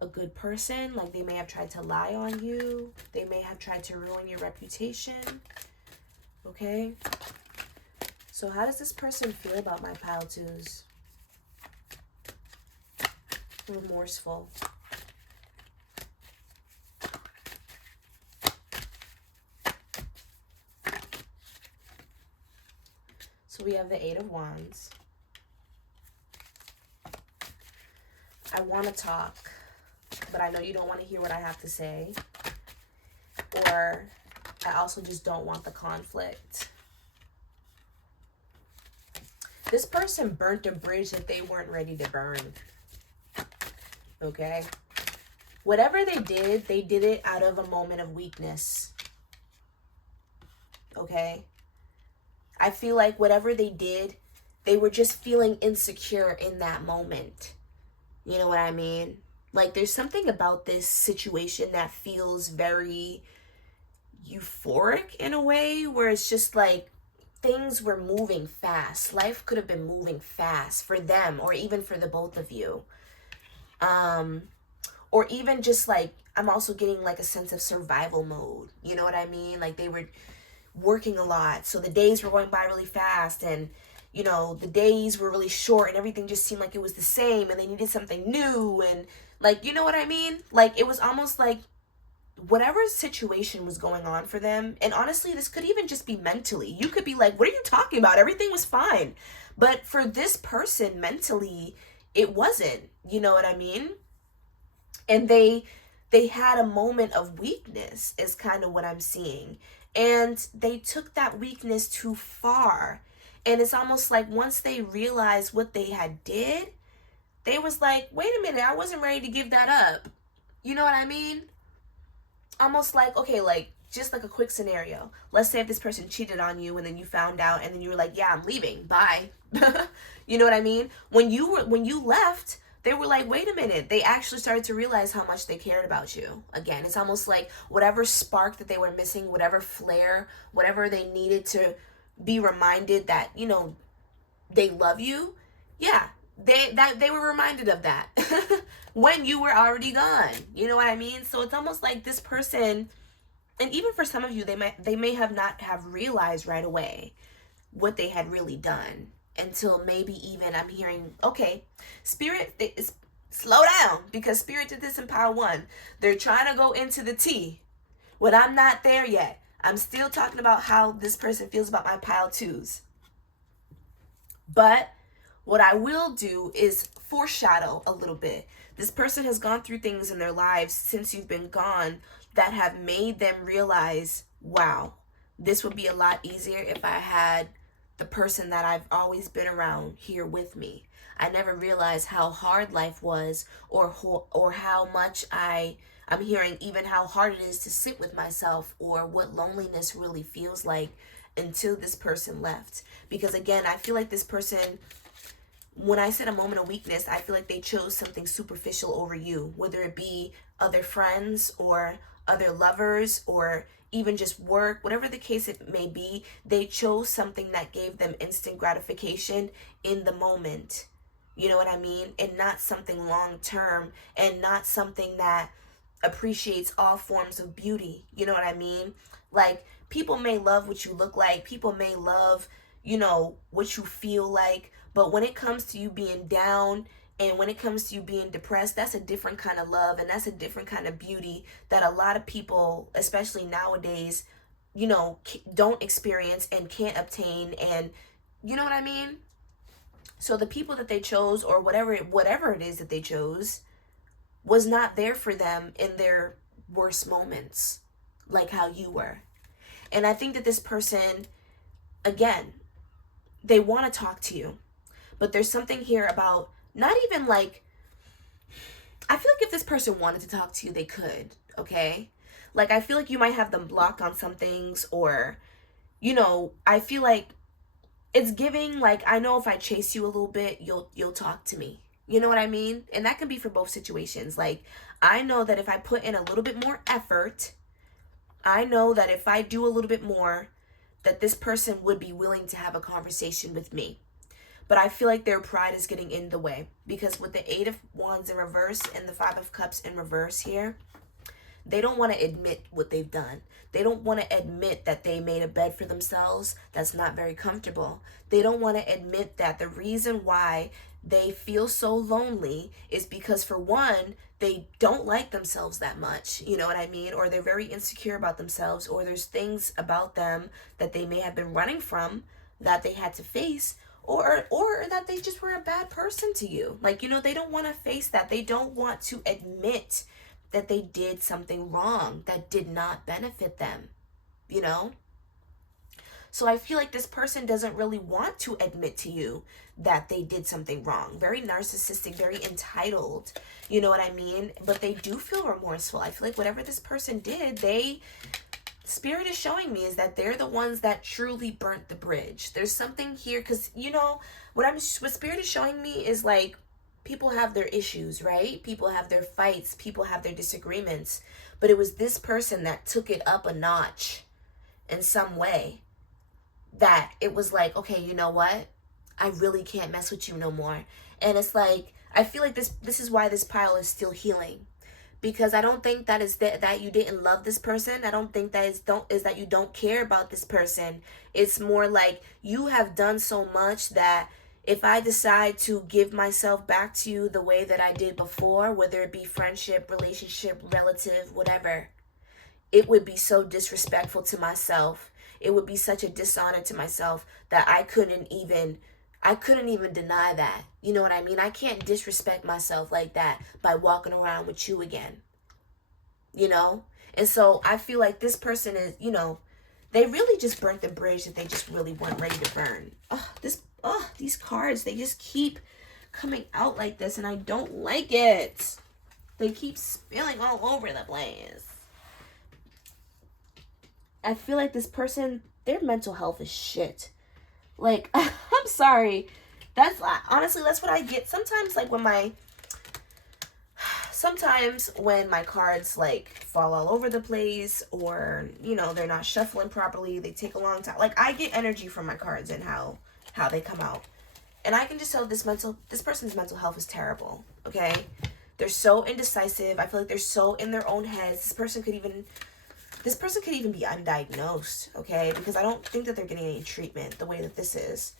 a good person. Like they may have tried to lie on you. They may have tried to ruin your reputation. Okay? So how does this person feel about my pile twos? Remorseful. So we have the 8 of Wands. I want to talk, but I know you don't want to hear what I have to say. Or I also just don't want the conflict. This person burnt a bridge that they weren't ready to burn. Okay? Whatever they did it out of a moment of weakness. Okay? I feel like whatever they did, they were just feeling insecure in that moment. You know what I mean? Like there's something about this situation that feels very euphoric in a way, where it's just like things were moving fast. Life could have been moving fast for them, or even for the both of you. Or even just like, I'm also getting like a sense of survival mode. You know what I mean? Like they were working a lot, so the days were going by really fast, and you know the days were really short, and everything just seemed like it was the same, and they needed something new, and like, you know what I mean? Like it was almost like whatever situation was going on for them, and honestly this could even just be mentally. You could be like, what are you talking about? Everything was fine. But for this person, mentally it wasn't. You know what I mean? And they had a moment of weakness is kind of what I'm seeing. And they took that weakness too far. And it's almost like once they realized what they had did, they was like, wait a minute, I wasn't ready to give that up. You know what I mean? Almost like, okay, like just like a quick scenario. Let's say if this person cheated on you and then you found out and then you were like, yeah, I'm leaving. Bye. You know what I mean? When you left, they were like, wait a minute. They actually started to realize how much they cared about you. Again, it's almost like whatever spark that they were missing, whatever flare, whatever they needed to be reminded that, you know, they love you. Yeah, they were reminded of that when you were already gone. You know what I mean? So it's almost like this person, and even for some of you, they may have not have realized right away what they had really done until maybe even I'm hearing, okay, spirit, slow down, because spirit did this in pile 1. They're trying to go into the T when I'm not there yet. I'm still talking about how this person feels about my pile 2s. But what I will do is foreshadow a little bit. This person has gone through things in their lives since you've been gone that have made them realize, wow, this would be a lot easier if I had the person that I've always been around here with me. I never realized how hard life was, or how much I'm hearing even how hard it is to sit with myself, or what loneliness really feels like, until this person left. Because again, I feel like this person, when I said a moment of weakness, I feel like they chose something superficial over you, whether it be other friends or other lovers or even just work, whatever the case it may be. They chose something that gave them instant gratification in the moment. You know what I mean? And not something long term, and not something that appreciates all forms of beauty. You know what I mean? Like, people may love what you look like. People may love, you know, what you feel like. But when it comes to you being down, and when it comes to you being depressed, that's a different kind of love, and that's a different kind of beauty that a lot of people, especially nowadays, you know, don't experience and can't obtain. And you know what I mean? So the people that they chose, or whatever it is that they chose, was not there for them in their worst moments, like how you were. And I think that this person, again, they want to talk to you, but there's something here about not even like, I feel like if this person wanted to talk to you, they could, okay? Like, I feel like you might have them blocked on some things, or, you know, I feel like it's giving, like, I know if I chase you a little bit, you'll talk to me. You know what I mean? And that can be for both situations. Like, I know that if I put in a little bit more effort, I know that if I do a little bit more, that this person would be willing to have a conversation with me. But I feel like their pride is getting in the way, because with the 8 of Wands in reverse and the 5 of Cups in reverse here, they don't want to admit what they've done. They don't want to admit that they made a bed for themselves that's not very comfortable. They don't want to admit that the reason why they feel so lonely is because, for one, they don't like themselves that much, you know what I mean? Or they're very insecure about themselves, or there's things about them that they may have been running from that they had to face, or that they just were a bad person to you. Like, you know, they don't want to face that. They don't want to admit that they did something wrong that did not benefit them, you know? So I feel like this person doesn't really want to admit to you that they did something wrong. Very narcissistic, very entitled, you know what I mean? But they do feel remorseful. I feel like whatever this person did, Spirit is showing me is that they're the ones that truly burnt the bridge. There's something here, because, you know, what Spirit is showing me is like, people have their issues, right? People have their fights. People have their disagreements. But it was this person that took it up a notch in some way, that it was like, okay, you know what? I really can't mess with you no more. And it's like, I feel like this is why this pile is still healing. Because I don't think that is that you didn't love this person. I don't think that is that you don't care about this person. It's more like you have done so much that if I decide to give myself back to you the way that I did before, whether it be friendship, relationship, relative, whatever, it would be so disrespectful to myself. It would be such a dishonor to myself that I couldn't even deny that. You know what I mean? I can't disrespect myself like that by walking around with you again. You know? And so I feel like this person is, you know, they really just burnt the bridge that they just really weren't ready to burn. These cards, they just keep coming out like this, and I don't like it. They keep spilling all over the place. I feel like this person, their mental health is shit. Like, I'm sorry. Honestly, that's what I get. Sometimes, like, when my sometimes when my cards like fall all over the place, or you know, they're not shuffling properly, they take a long time. Like, I get energy from my cards and how they come out. And I can just tell this person's mental health is terrible, okay? They're so indecisive. I feel like they're so in their own heads. This person could even be undiagnosed, okay? Because I don't think that they're getting any treatment the way that this is.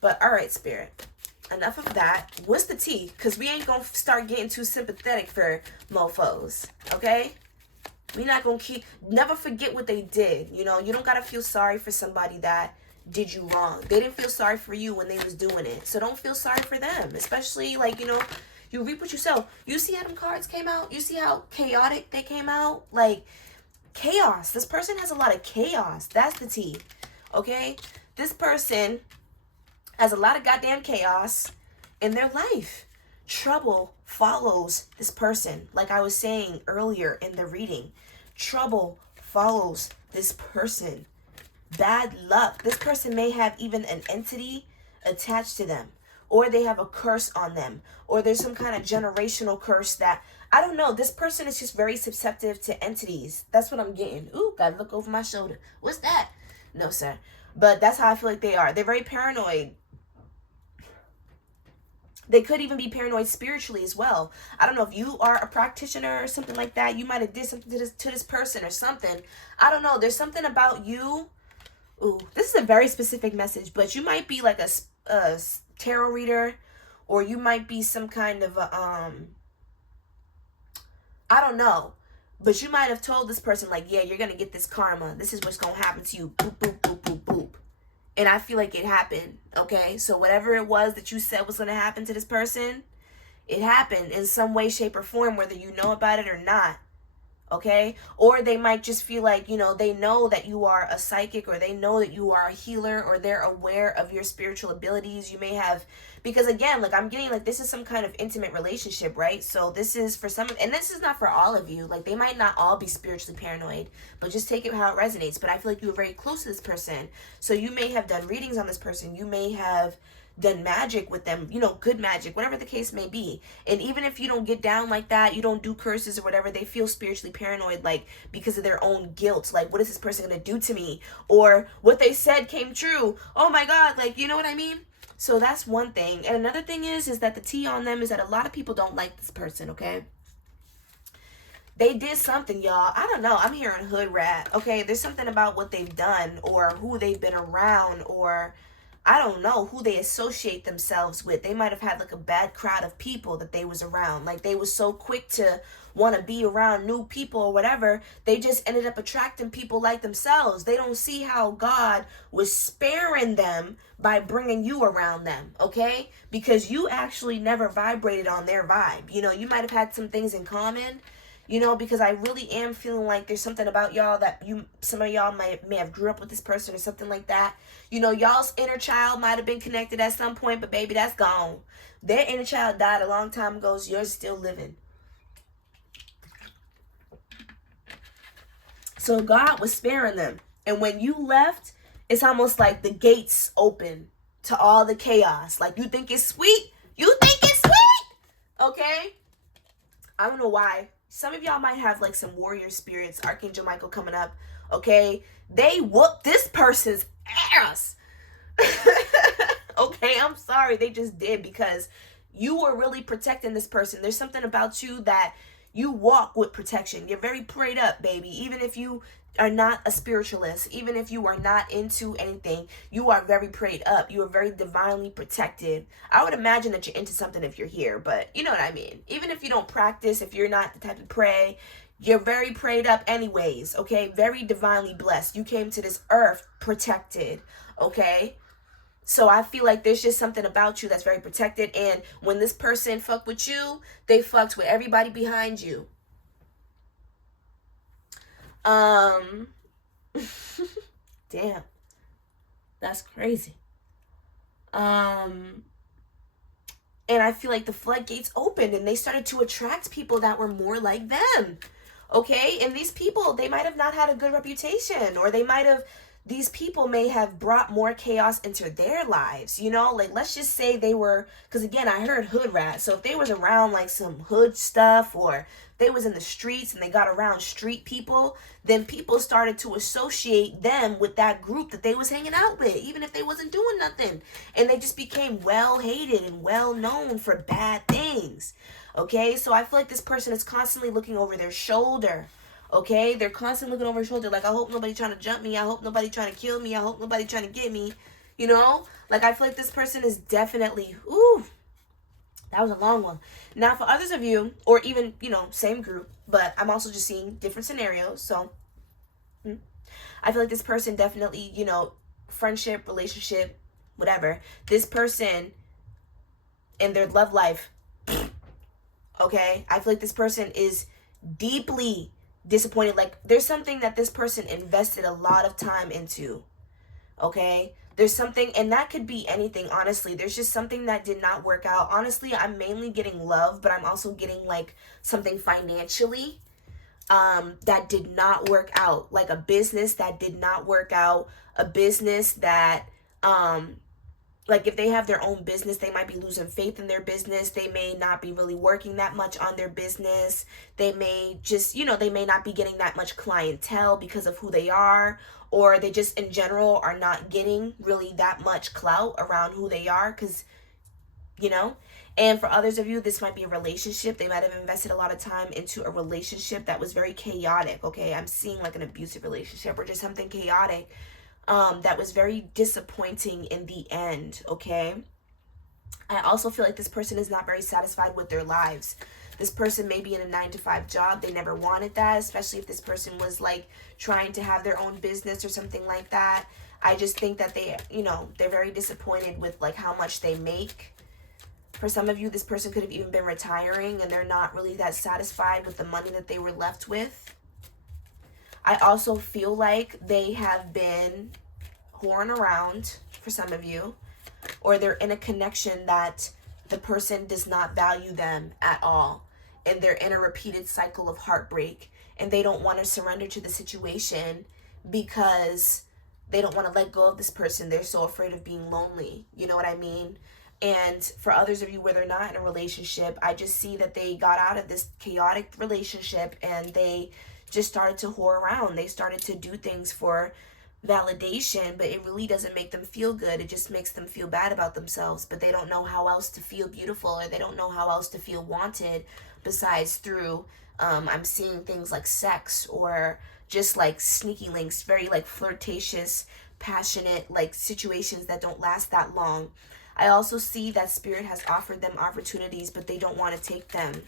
But all right, Spirit. Enough of that. What's the tea? Because we ain't going to start getting too sympathetic for mofos, okay? We not going to never forget what they did. You know, you don't got to feel sorry for somebody that did you wrong. They didn't feel sorry for you when they was doing it. So don't feel sorry for them. Especially, like, you know, you reap what you sow. You see how them cards came out? You see how chaotic they came out? Like, chaos. This person has a lot of chaos. That's the tea. Okay? This person has a lot of goddamn chaos in their life. Trouble follows this person. Like I was saying earlier in the reading. Trouble follows this person. Bad luck. This person may have even an entity attached to them. Or they have a curse on them. Or there's some kind of generational curse that, I don't know. This person is just very susceptible to entities. That's what I'm getting. Ooh, gotta look over my shoulder. What's that? No, sir. But that's how I feel like they are. They're very paranoid. They could even be paranoid spiritually as well. I don't know if you are a practitioner or something like that. You might have did something to this person or something. I don't know. There's something about you. Ooh, this is a very specific message, but you might be like a tarot reader, or you might be some kind of a, I don't know, but you might have told this person, like, yeah, you're going to get this karma. This is what's going to happen to you. Boop, boop, boop, boop, boop. And I feel like it happened, okay? So whatever it was that you said was going to happen to this person, it happened in some way, shape, or form, whether you know about it or not, okay? Or they might just feel like, you know, they know that you are a psychic, or they know that you are a healer, or they're aware of your spiritual abilities. You may have, because again, like I'm getting like this is some kind of intimate relationship, right? So this is for some, and this is not for all of you. Like they might not all be spiritually paranoid, but just take it how it resonates. But I feel like you were very close to this person. So you may have done readings on this person. You may have done magic with them, you know, good magic, whatever the case may be. And even if you don't get down like that, you don't do curses or whatever, they feel spiritually paranoid, like because of their own guilt. Like, what is this person going to do to me? Or what they said came true. Oh my God. Like, you know what I mean? So that's one thing. And another thing is that the tea on them is that a lot of people don't like this person, okay? They did something, y'all. I don't know. I'm hearing hood rat, okay? There's something about what they've done or who they've been around, or I don't know who they associate themselves with. They might have had like a bad crowd of people that they was around. Like they was so quick to want to be around new people or whatever. They just ended up attracting people like themselves. They don't see how God was sparing them by bringing you around them, okay? Because you actually never vibrated on their vibe. You know, you might have had some things in common. You know, because I really am feeling like there's something about y'all that some of y'all may have grew up with this person or something like that. You know, y'all's inner child might have been connected at some point, but baby, that's gone. Their inner child died a long time ago, so yours is still living. So God was sparing them. And when you left, it's almost like the gates open to all the chaos. Like, you think it's sweet? You think it's sweet? Okay? I don't know why. Some of y'all might have like some warrior spirits, Archangel Michael coming up, okay? They whooped this person's ass. Okay, I'm sorry. They just did, because you were really protecting this person. There's something about you that you walk with protection. You're very prayed up, baby. Even if you are not a spiritualist, even if you are not into anything, you are very prayed up. You are very divinely protected. I would imagine that you're into something if you're here, but you know what I mean. Even if you don't practice, if you're not the type to pray, you're very prayed up anyways, okay? Very divinely blessed. You came to this earth protected, okay? So I feel like there's just something about you that's very protected. And when this person fucked with you, they fucked with everybody behind you. Damn. That's crazy. And I feel like the floodgates opened and they started to attract people that were more like them. Okay? And these people, they might have not had a good reputation, or they might have these people may have brought more chaos into their lives, you know? Like, let's just say they were, because again, I heard hood rat. So if they was around like some hood stuff, or they was in the streets and they got around street people, then people started to associate them with that group that they was hanging out with, even if they wasn't doing nothing. And they just became well hated and well known for bad things. Okay, so I feel like this person is constantly looking over their shoulder. Okay, they're constantly looking over their shoulder, like, I hope nobody trying to jump me, I hope nobody trying to kill me, I hope nobody trying to get me, you know? Like, I feel like this person is definitely, ooh, that was a long one. Now, for others of you, or even, you know, same group, but I'm also just seeing different scenarios, so I feel like this person definitely, you know, friendship, relationship, whatever, this person in their love life, okay, I feel like this person is deeply disappointed. Like, there's something that this person invested a lot of time into. Okay, there's something, and that could be anything, honestly. There's just something that did not work out. Honestly, I'm mainly getting love, but I'm also getting like something financially that did not work out, like a business that did not work out, a business that like, if they have their own business, they might be losing faith in their business. They may not be really working that much on their business. They may just, you know, they may not be getting that much clientele because of who they are, or they just in general are not getting really that much clout around who they are, because, you know. And for others of you, this might be a relationship. They might have invested a lot of time into a relationship that was very chaotic. Okay, I'm seeing like an abusive relationship or just something chaotic. That was very disappointing in the end, okay? I also feel like this person is not very satisfied with their lives. This person may be in a 9-to-5 job. They never wanted that, especially if this person was like trying to have their own business or something like that. I just think that they, you know, they're very disappointed with like how much they make. For some of you, this person could have even been retiring and they're not really that satisfied with the money that they were left with. I also feel like they have been whoring around for some of you, or they're in a connection that the person does not value them at all, and they're in a repeated cycle of heartbreak, and they don't want to surrender to the situation because they don't want to let go of this person. They're so afraid of being lonely, you know what I mean? And for others of you where they're not in a relationship, I just see that they got out of this chaotic relationship and they just started to whore around. They started to do things for validation, but it really doesn't make them feel good. It just makes them feel bad about themselves, but they don't know how else to feel beautiful, or they don't know how else to feel wanted besides through I'm seeing things like sex, or just like sneaky links, very like flirtatious, passionate like situations that don't last that long. I also see that spirit has offered them opportunities, but they don't want to take them.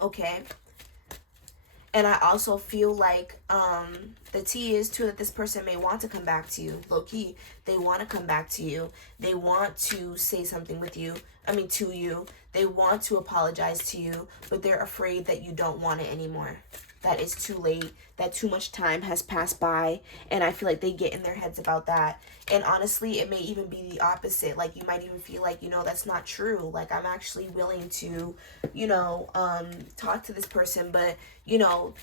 Okay? And I also feel like the tea is too that this person may want to come back to you. Low key, they want to come back to you. They want to say something with you. To you. They want to apologize to you, but they're afraid that you don't want it anymore. That it's too late, that too much time has passed by, and I feel like they get in their heads about that. And honestly, it may even be the opposite. Like, you might even feel like, you know, that's not true. Like, I'm actually willing to, you know, talk to this person, but, you know,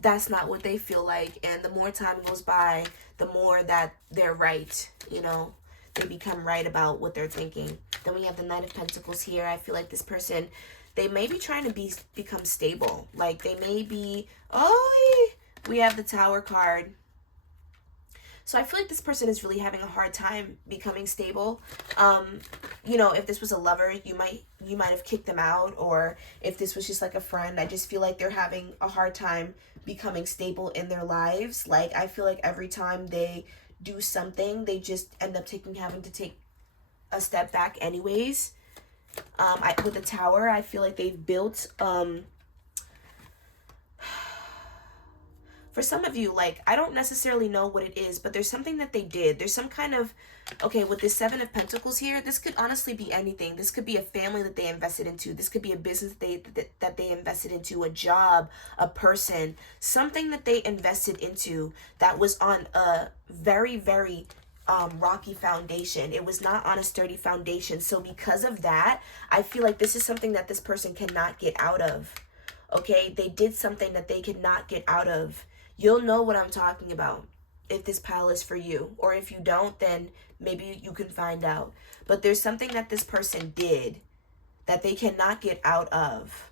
that's not what they feel like. And the more time goes by, the more that they're right, you know, they become right about what they're thinking. Then we have the Knight of Pentacles here. I feel like this person, they may be trying to become stable. Like, they may be, we have the Tower card. So I feel like this person is really having a hard time becoming stable. You know, if this was a lover, you might have kicked them out, or if this was just like a friend, I just feel like they're having a hard time becoming stable in their lives. Like, I feel like every time they do something, they just end up having to take a step back anyways. With the Tower, I feel like they've built for some of you, like, I don't necessarily know what it is, but there's something that they did. There's some kind of, okay, with this Seven of Pentacles here, this could honestly be anything. This could be a family that they invested into. This could be a business that they invested into, a job, a person, something that they invested into that was on a very, very rocky foundation. It was not on a sturdy foundation. So because of that, I feel like this is something that this person cannot get out of. Okay, they did something that they could not get out of. You'll know what I'm talking about. if this pile is for you. Or if you don't, then maybe you can find out. But there's something that this person did that they cannot get out of.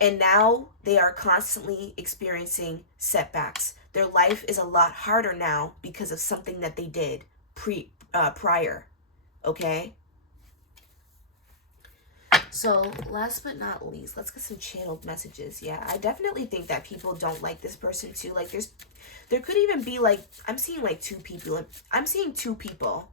And now they are constantly experiencing setbacks. Their life is a lot harder now because of something that they did prior. Okay? So, last but not least, let's get some channeled messages. Yeah, I definitely think that people don't like this person too. Like, there could even be like, I'm seeing like two people. I'm seeing two people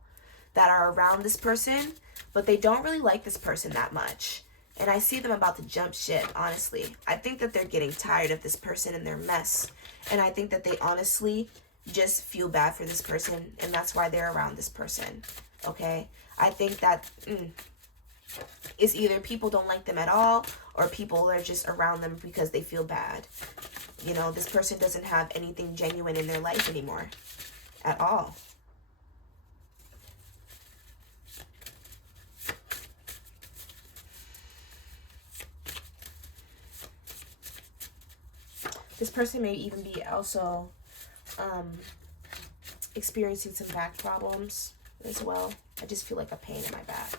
that are around this person, but they don't really like this person that much. And I see them about to jump ship, honestly. I think that they're getting tired of this person and their mess. And I think that they honestly just feel bad for this person, and that's why they're around this person. Okay? I think that it's either people don't like them at all, or people are just around them because they feel bad. You know, this person doesn't have anything genuine in their life anymore. At all. This person may even be also experiencing some back problems as well. I just feel like a pain in my back.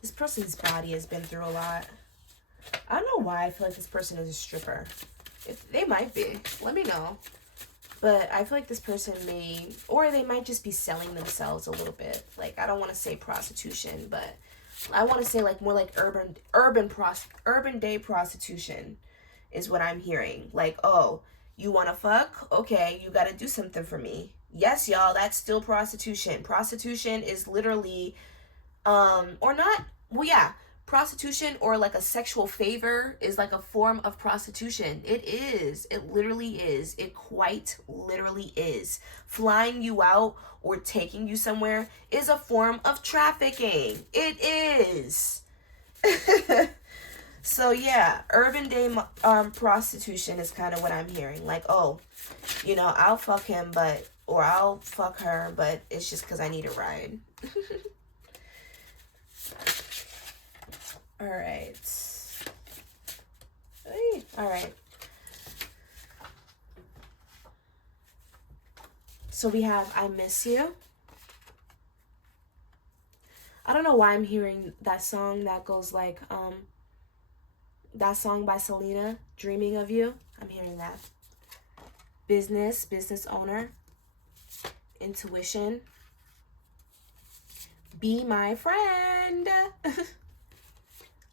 This person's body has been through a lot. I don't know why I feel like this person is a stripper. They might be. Let me know. But I feel like this person may, or they might just be selling themselves a little bit. Like, I don't want to say prostitution, but I want to say like more like urban day prostitution is what I'm hearing. Like, oh, you want to fuck? Okay, you got to do something for me. Yes, y'all, that's still prostitution. Prostitution is literally, or not, well, yeah, prostitution or like a sexual favor is like a form of prostitution. It is. It literally is. It quite literally is. Flying you out or taking you somewhere is a form of trafficking. It is. So yeah, urban day prostitution is kind of what I'm hearing. Like, oh, you know, I'll fuck him, but, or I'll fuck her, but it's just because I need a ride. All right. All right. So we have I Miss You. I don't know why I'm hearing that song that goes like, that song by Selena, Dreaming of You. I'm hearing that. Business owner. Intuition. Be my friend.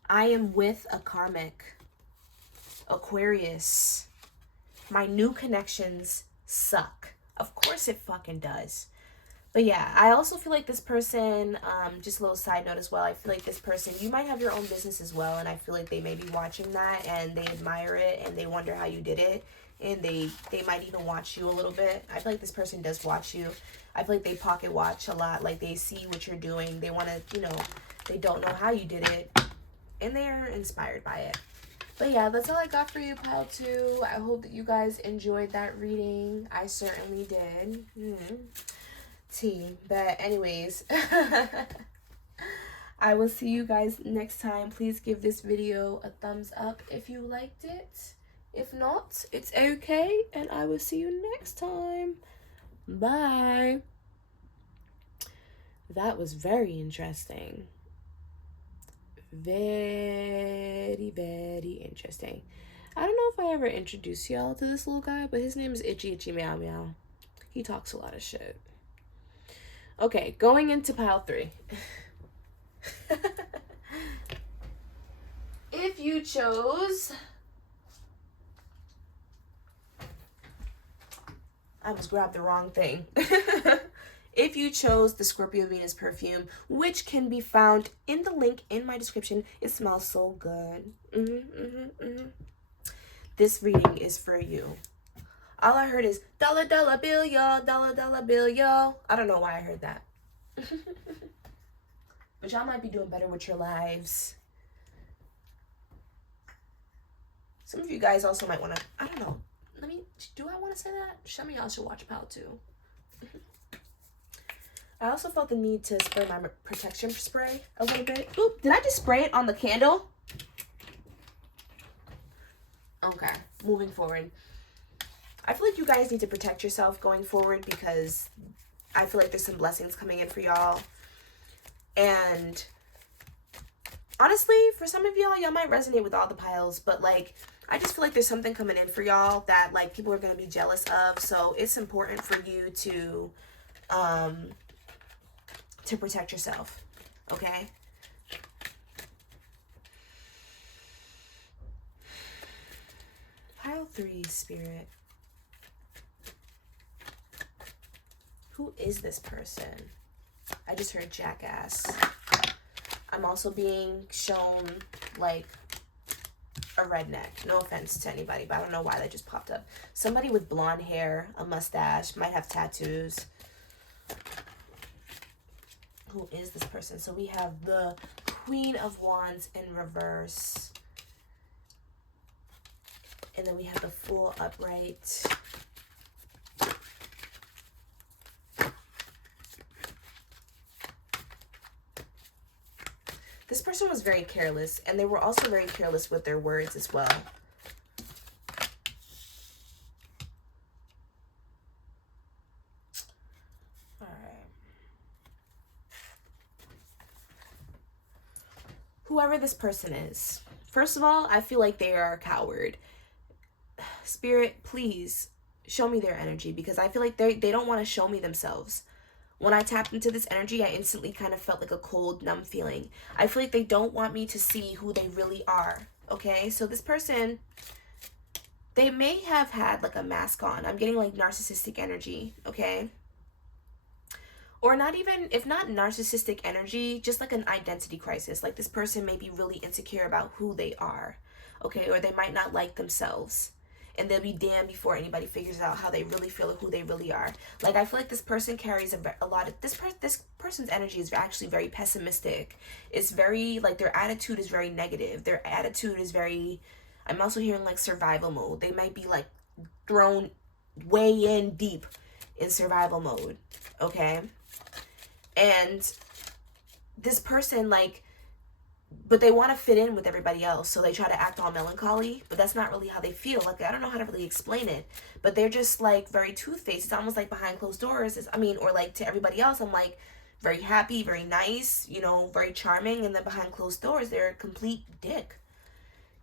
I am with a karmic. Aquarius. My new connections suck. Of course it fucking does. But yeah, I also feel like this person, just a little side note as well, I feel like this person, you might have your own business as well, and I feel like they may be watching that, and they admire it, and they wonder how you did it, and they might even watch you a little bit. I feel like this person does watch you. I feel like they pocket watch a lot, like they see what you're doing, they want to, you know, they don't know how you did it, and they're inspired by it. But yeah, that's all I got for you, Pile 2. I hope that you guys enjoyed that reading. I certainly did. But anyways, I will see you guys next time. Please give this video a thumbs up if you liked it. If not, it's okay, and I will see you next time. Bye. That was very interesting. Very, very interesting. I don't know if I ever introduced y'all to this little guy, but his name is Itchy Itchy Meow Meow. He talks a lot of shit. Okay, going into Pile 3. If you chose... I almost grabbed the wrong thing. If you chose the Scorpio Venus perfume, which can be found in the link in my description, it smells so good. This reading is for you. All I heard is dollar dollar bill, y'all, dollar dollar bill, y'all. I don't know why I heard that. But y'all might be doing better with your lives. Some of you guys also might want to, I don't know. Do I want to say that? Some of y'all should watch Pal too. I also felt the need to spray my protection spray a little bit. Oop, did I just spray it on the candle? Okay, moving forward. I feel like you guys need to protect yourself going forward, because I feel like there's some blessings coming in for y'all. And honestly, for some of y'all might resonate with all the piles, but like, I just feel like there's something coming in for y'all that like people are going to be jealous of. So it's important for you to protect yourself. Okay? Pile 3, Spirit. Who is this person? I just heard jackass. I'm also being shown like a redneck. No offense to anybody, but I don't know why that just popped up. Somebody with blonde hair, a mustache, might have tattoos. Who is this person? So we have the Queen of Wands in reverse. And then we have the Fool upright. This person was very careless, and they were also very careless with their words as well. All right. Whoever this person is, first of all, I feel like they are a coward. Spirit, please show me their energy, because I feel like they don't want to show me themselves. When I tapped into this energy, I instantly kind of felt like a cold, numb feeling. I feel like they don't want me to see who they really are. Okay, so this person, they may have had like a mask on. I'm getting like narcissistic energy, okay? Or not even, if not narcissistic energy, just like an identity crisis. Like this person may be really insecure about who they are, okay? Or they might not like themselves. And they'll be damned before anybody figures out how they really feel or who they really are. Like, I feel like this person carries a lot of, this person's energy is actually very pessimistic. It's very, like, their attitude is very negative. Their attitude is very, I'm also hearing, like, survival mode. They might be, like, thrown way in deep in survival mode, okay? And this person, like, but they want to fit in with everybody else, so they try to act all melancholy, but that's not really how they feel. Like, I don't know how to really explain it, but they're just like very toothpaste. It's almost like behind closed doors, or like to everybody else, I'm like very happy, very nice, you know, very charming, and then behind closed doors, they're a complete dick.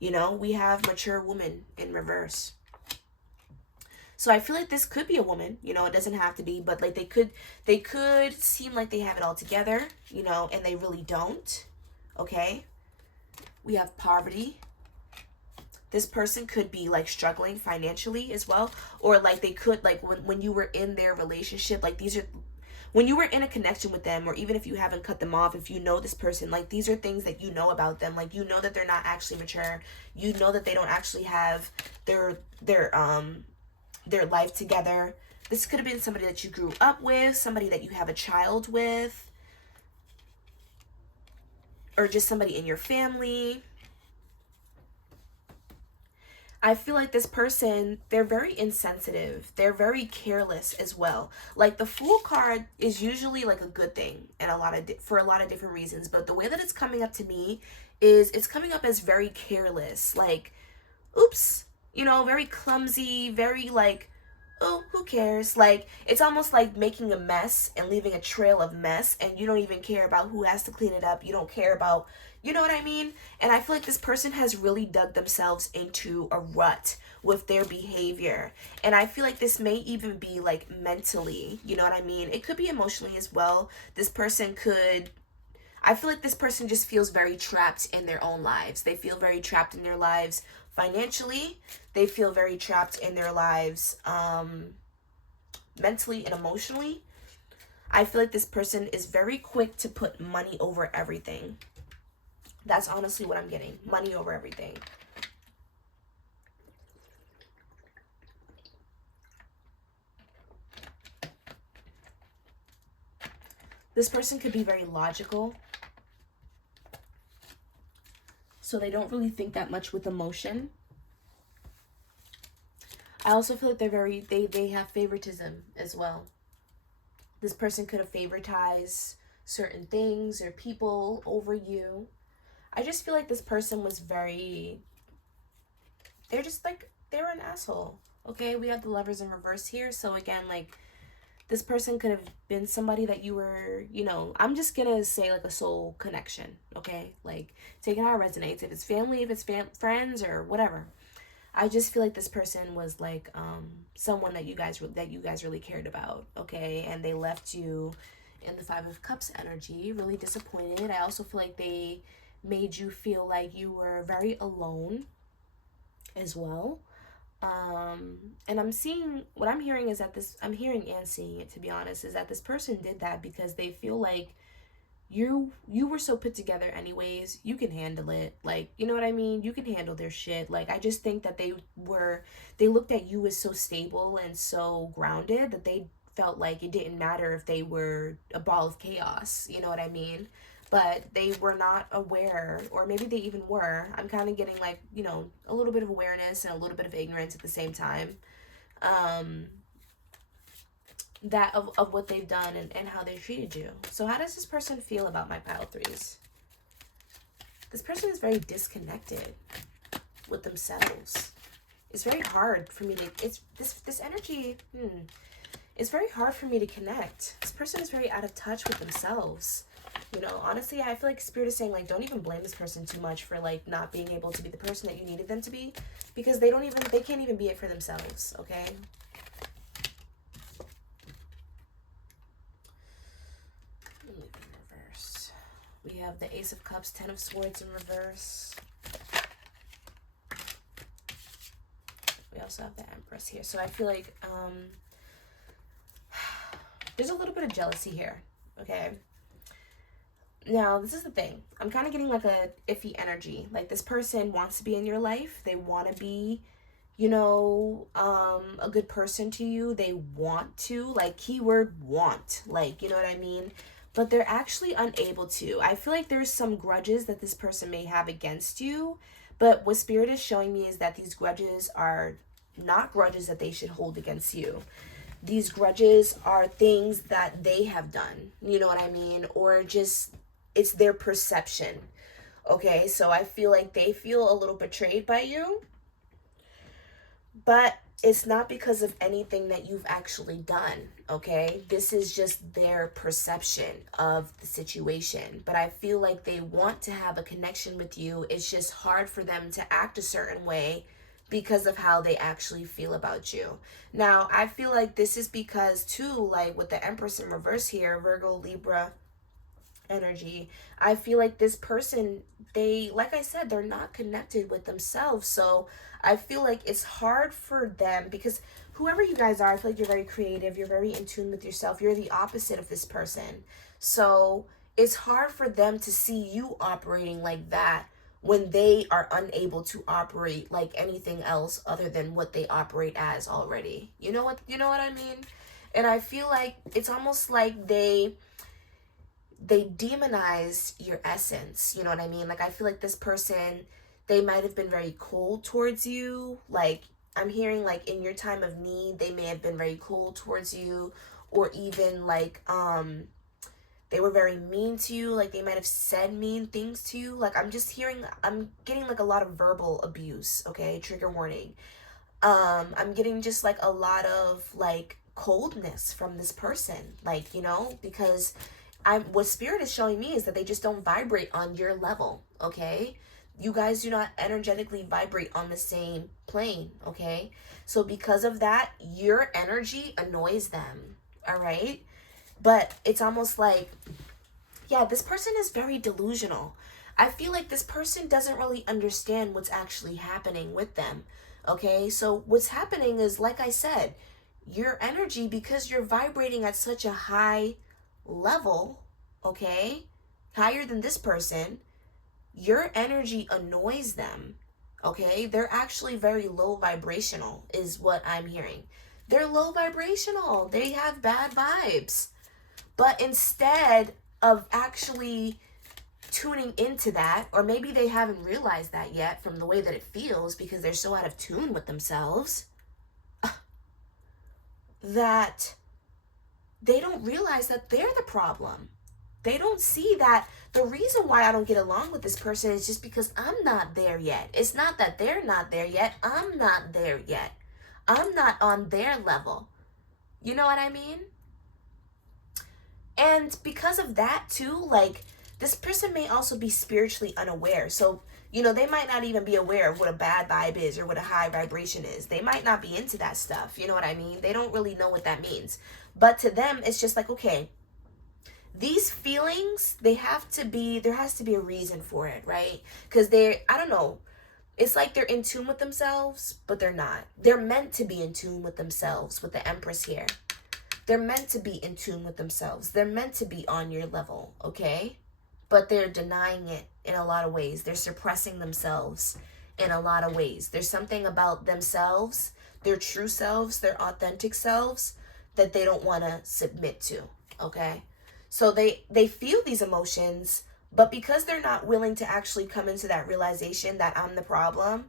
You know, we have mature woman in reverse. So I feel like this could be a woman, you know, it doesn't have to be, but like they could seem like they have it all together, you know, and they really don't. Okay, we have poverty. This person could be like struggling financially as well, or like they could, like when you were in their relationship, like these are when you were in a connection with them, or even if you haven't cut them off, if you know this person, like these are things that you know about them. Like, you know that they're not actually mature, you know that they don't actually have their life together. This could have been somebody that you grew up with, somebody that you have a child with, or just somebody in your family. I feel like this person, they're very insensitive. They're very careless as well. Like, the Fool card is usually like a good thing and for a lot of different reasons. But the way that it's coming up to me is it's coming up as very careless. Like, oops, you know, very clumsy, very like, oh, who cares? Like, it's almost like making a mess and leaving a trail of mess, and you don't even care about who has to clean it up. You don't care about, you know what I mean? And I feel like this person has really dug themselves into a rut with their behavior. And I feel like this may even be like mentally, you know what I mean? It could be emotionally as well. I feel like this person just feels very trapped in their own lives. They feel very trapped in their lives financially. They feel very trapped in their lives mentally and emotionally. I feel like this person is very quick to put money over everything. That's honestly what I'm getting. Money over everything. This person could be very logical. So they don't really think that much with emotion. I also feel like they have favoritism as well. This person could have favoritized certain things or people over you. I just feel like this person was they're just like, they were an asshole. Okay, we have the Lovers in reverse here. So again, like, this person could have been somebody that you were, you know, I'm just gonna say like a soul connection, okay? Like, take it how it resonates. If it's family, if it's friends, or whatever. I just feel like this person was like someone that you guys really cared about, okay? And they left you in the Five of Cups energy, really disappointed. I also feel like they made you feel like you were very alone as well. And what I'm hearing is that I'm hearing and seeing it, to be honest, is that this person did that because they feel like you were so put together anyways, you can handle it, like, you know what I mean, you can handle their shit. Like, I just think that they looked at you as so stable and so grounded that they felt like it didn't matter if they were a ball of chaos, you know what I mean? But they were not aware, or maybe they even were. I'm kind of getting like, you know, a little bit of awareness and a little bit of ignorance at the same time, um that of what they've done and how they treated you. So how does this person feel about my pile threes? This person is very disconnected with themselves. It's very hard for me to, it's this energy, it's very hard for me to connect. This person is very out of touch with themselves. You know, honestly, I feel like Spirit is saying, like, don't even blame this person too much for, like, not being able to be the person that you needed them to be, because they can't even be it for themselves, okay? Reverse. We have the Ace of Cups, Ten of Swords in reverse. We also have the Empress here. So I feel like there's a little bit of jealousy here, okay? Now, this is the thing. I'm kind of getting like a iffy energy. Like, this person wants to be in your life. They want to be, you know, a good person to you. They want to, like, keyword want, like, you know what I mean? But they're actually unable to. I feel like there's some grudges that this person may have against you. But what Spirit is showing me is that these grudges are not grudges that they should hold against you. These grudges are things that they have done, you know what I mean? Or just, it's their perception, okay? So I feel like they feel a little betrayed by you, but it's not because of anything that you've actually done, okay? This is just their perception of the situation. But I feel like they want to have a connection with you. It's just hard for them to act a certain way because of how they actually feel about you. Now, I feel like this is because, too, like with the Empress in reverse here, Virgo, Libra energy, I feel like this person, they, like I said, they're not connected with themselves. So I feel like it's hard for them, because whoever you guys are, I feel like you're very creative, you're very in tune with yourself, you're the opposite of this person. So it's hard for them to see you operating like that when they are unable to operate like anything else other than what they operate as already. You know what I mean? And I feel like it's almost like they demonize your essence, you know what I mean? Like, I feel like this person, they might have been very cold towards you. Like, I'm hearing like in your time of need, they may have been very cold towards you, or even like they were very mean to you. Like, they might have said mean things to you. Like, I'm getting like a lot of verbal abuse, okay? Trigger warning. I'm getting just like a lot of like coldness from this person, like, you know, because what Spirit is showing me is that they just don't vibrate on your level, okay? You guys do not energetically vibrate on the same plane, okay? So because of that, your energy annoys them, all right? But it's almost like, yeah, this person is very delusional. I feel like this person doesn't really understand what's actually happening with them, okay? So what's happening is, like I said, your energy, because you're vibrating at such a high level, okay, higher than this person, your energy annoys them, okay? They're actually very low vibrational is what I'm hearing. They're low vibrational. They have bad vibes. But instead of actually tuning into that, or maybe they haven't realized that yet from the way that it feels because they're so out of tune with themselves, that they don't realize that they're the problem. They don't see that the reason why I don't get along with this person is just because I'm not there yet. It's not that they're not there yet. I'm not there yet. I'm not on their level. You know what I mean? And because of that too, like, this person may also be spiritually unaware. So, they might not even be aware of what a bad vibe is or what a high vibration is. They might not be into that stuff. You know what I mean? They don't really know what that means. But to them, it's just like, okay, these feelings, there has to be a reason for it, right? Because I don't know, it's like they're in tune with themselves, but they're not. They're meant to be in tune with themselves, with the Empress here. They're meant to be in tune with themselves. They're meant to be on your level, okay? But they're denying it in a lot of ways. They're suppressing themselves in a lot of ways. There's something about themselves, their true selves, their authentic selves, that they don't want to submit to, okay? So they feel these emotions, but because they're not willing to actually come into that realization that I'm the problem,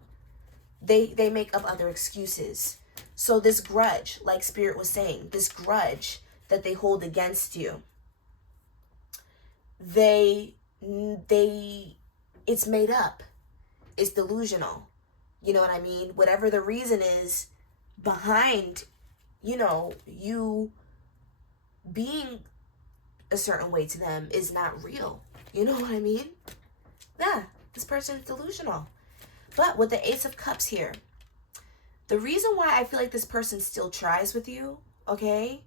they make up other excuses. So this grudge, like Spirit was saying, this grudge that they hold against you, it's made up. It's delusional. You know what I mean? Whatever the reason is behind, you being a certain way to them is not real. You know what I mean? Yeah, this person is delusional. But with the Ace of Cups here, the reason why I feel like this person still tries with you, okay,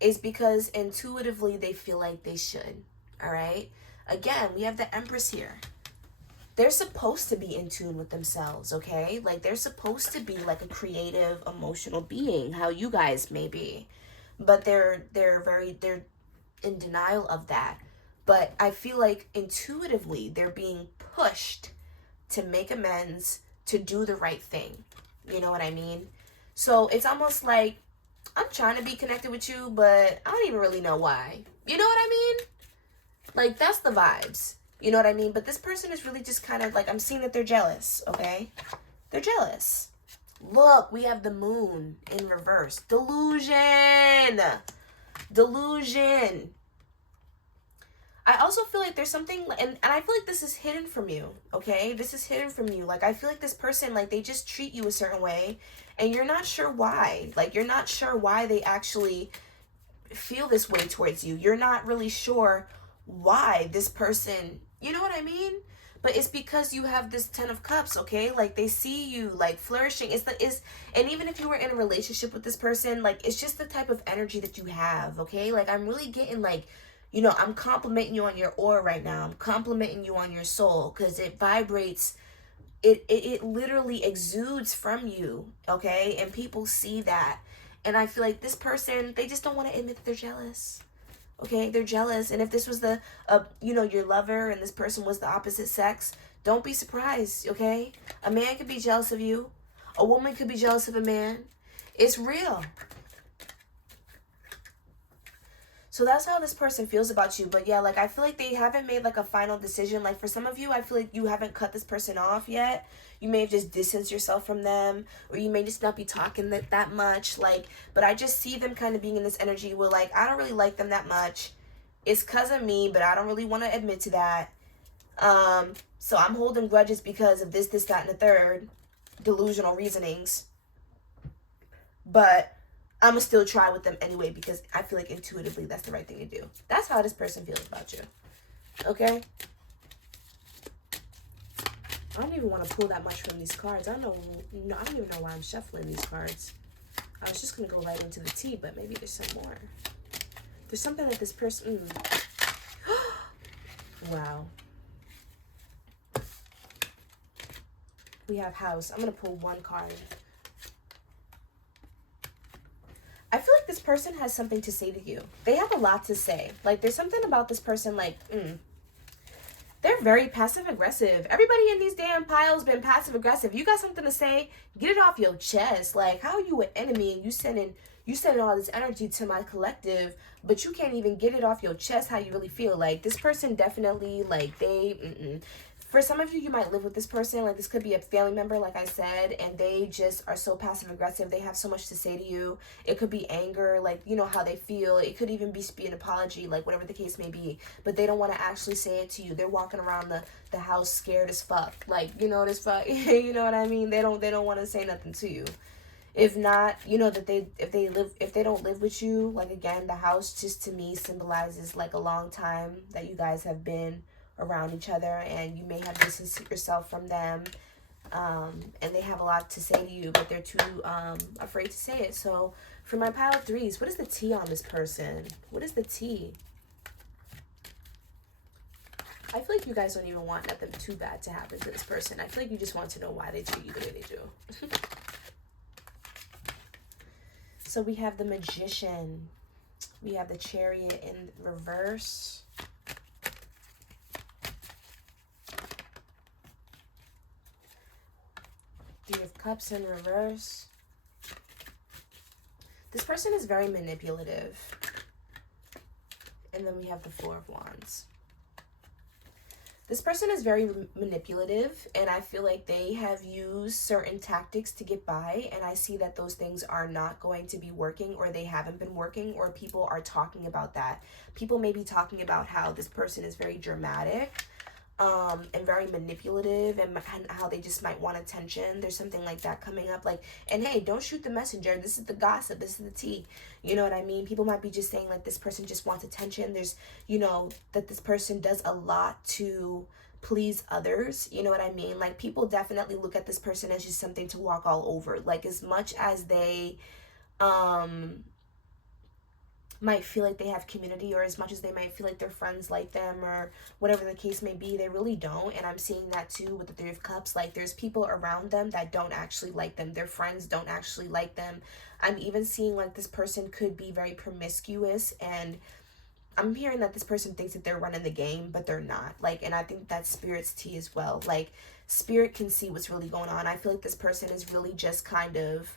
is because intuitively they feel like they should, all right? Again, we have the Empress here. They're supposed to be in tune with themselves, okay? Like, they're supposed to be like a creative, emotional being, how you guys may be. But they're in denial of that. But I feel like intuitively they're being pushed to make amends, to do the right thing. You know what I mean? So it's almost like, I'm trying to be connected with you, but I don't even really know why. You know what I mean? Like, that's the vibes. You know what I mean? But this person is really just kind of like, I'm seeing that they're jealous, okay? They're jealous. Look, we have the moon in reverse. Delusion. Delusion. I also feel like there's something, and I feel like this is hidden from you, okay? This is hidden from you. Like, I feel like this person, like, they just treat you a certain way, and you're not sure why. Like, you're not sure why they actually feel this way towards you. You're not really sure why this person, you know what I mean? But it's because you have this 10 of Cups, okay? Like, they see you, like, flourishing. And even if you were in a relationship with this person, like, it's just the type of energy that you have, okay? Like, I'm really getting, like, I'm complimenting you on your aura right now. I'm complimenting you on your soul, because it vibrates. It literally exudes from you, okay? And people see that. And I feel like this person, they just don't want to admit that they're jealous. Okay, they're jealous. And if this was your lover and this person was the opposite sex, don't be surprised, okay? A man could be jealous of you. A woman could be jealous of a man. It's real. So that's how this person feels about you. But yeah, like, I feel like they haven't made like a final decision. Like, for some of you, I feel like you haven't cut this person off yet. You may have just distanced yourself from them, or you may just not be talking that much. Like, but I just see them kind of being in this energy where, like, I don't really like them that much. It's because of me, but I don't really want to admit to that. So I'm holding grudges because of this, that, and the third. Delusional reasonings. But I'm going to still try with them anyway, because I feel like intuitively that's the right thing to do. That's how this person feels about you. Okay? I don't even want to pull that much from these cards. I don't even know why I'm shuffling these cards. I was just going to go right into the tea, but maybe there's some more. There's something that this person... Wow. We have house. I'm going to pull one card. I feel like this person has something to say to you. They have a lot to say. Like, there's something about this person, like, they're very passive-aggressive. Everybody in these damn piles been passive-aggressive. You got something to say, get it off your chest. Like, how are you an enemy and you sending all this energy to my collective, but you can't even get it off your chest how you really feel? Like, this person definitely, like, For some of you, you might live with this person. Like, this could be a family member, like I said, and they just are so passive-aggressive. They have so much to say to you. It could be anger, like, you know how they feel. It could even be an apology, like, whatever the case may be. But they don't want to actually say it to you. They're walking around the house scared as fuck. Like, you know what I mean? They don't want to say nothing to you. If not, you know that if they don't live with you, like again, the house just to me symbolizes like a long time that you guys have been around each other, and you may have distanced yourself from them, and they have a lot to say to you, but they're too afraid to say it. So for my pile of threes, what is the tea on this person? What is the tea? I feel like you guys don't even want nothing too bad to happen to this person. I feel like you just want to know why they treat you the way they do. So we have the Magician. We have the Chariot in reverse. Three of Cups in reverse. This person is very manipulative. And then we have the Four of Wands. This person is very manipulative, and I feel like they have used certain tactics to get by, and I see that those things are not going to be working, or they haven't been working, or people are talking about that. People may be talking about how this person is very dramatic, and very manipulative, and how they just might want attention. There's something like that coming up, like, and hey, don't shoot the messenger. This is the gossip. This is the tea. You know what I mean? People might be just saying like this person just wants attention. There's, you know, that this person does a lot to please others. You know what I mean? Like, people definitely look at this person as just something to walk all over. Like, as much as they might feel like they have community, or as much as they might feel like their friends like them, or whatever the case may be, they really don't. And I'm seeing that too with the Three of Cups. Like, there's people around them that don't actually like them. Their friends don't actually like them. I'm even seeing like this person could be very promiscuous, and I'm hearing that this person thinks that they're running the game, but they're not. Like, and I think that's Spirit's tea as well. Like, Spirit can see what's really going on. I feel like this person is really just kind of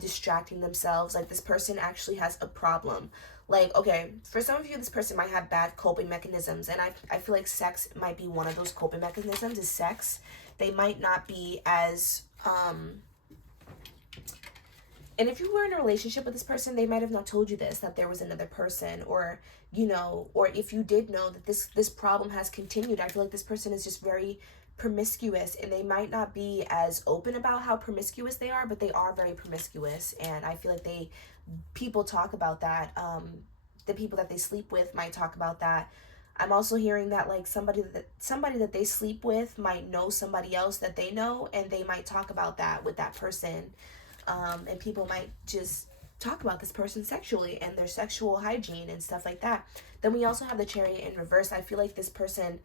distracting themselves. Like, this person actually has a problem. Like, okay, for some of you, this person might have bad coping mechanisms, and I feel like sex might be one of those coping mechanisms, is sex. They might not be as, and if you were in a relationship with this person, they might have not told you this, that there was another person, or, you know, or if you did know that this problem has continued, I feel like this person is just very promiscuous, and they might not be as open about how promiscuous they are, but they are very promiscuous, and I feel like people talk about that. The people that they sleep with might talk about that. I'm also hearing that like somebody that they sleep with might know somebody else that they know, and they might talk about that with that person. And people might just talk about this person sexually and their sexual hygiene and stuff like that. Then we also have the Chariot in reverse. I feel like this person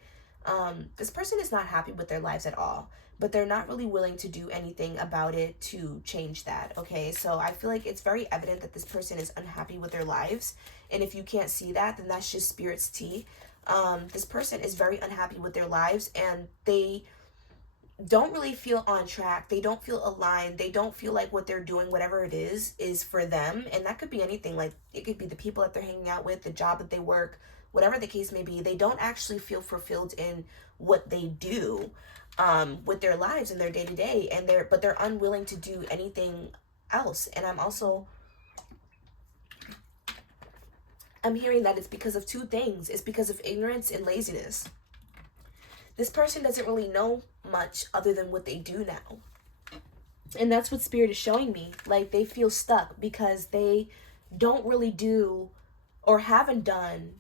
is not happy with their lives at all, but they're not really willing to do anything about it to change that. Okay, so I feel like it's very evident that this person is unhappy with their lives, and if you can't see that, then that's just Spirit's tea. This person is very unhappy with their lives, and they don't really feel on track. They don't feel aligned. They don't feel like what they're doing, whatever it is for them. And that could be anything. Like, it could be the people that they're hanging out with, the job that they work, whatever the case may be. They don't actually feel fulfilled in what they do with their lives and their day-to-day, and they're unwilling to do anything else. And I'm hearing that it's because of two things. It's because of ignorance and laziness. This person doesn't really know much other than what they do now. And that's what Spirit is showing me. Like, they feel stuck because they don't really do or haven't done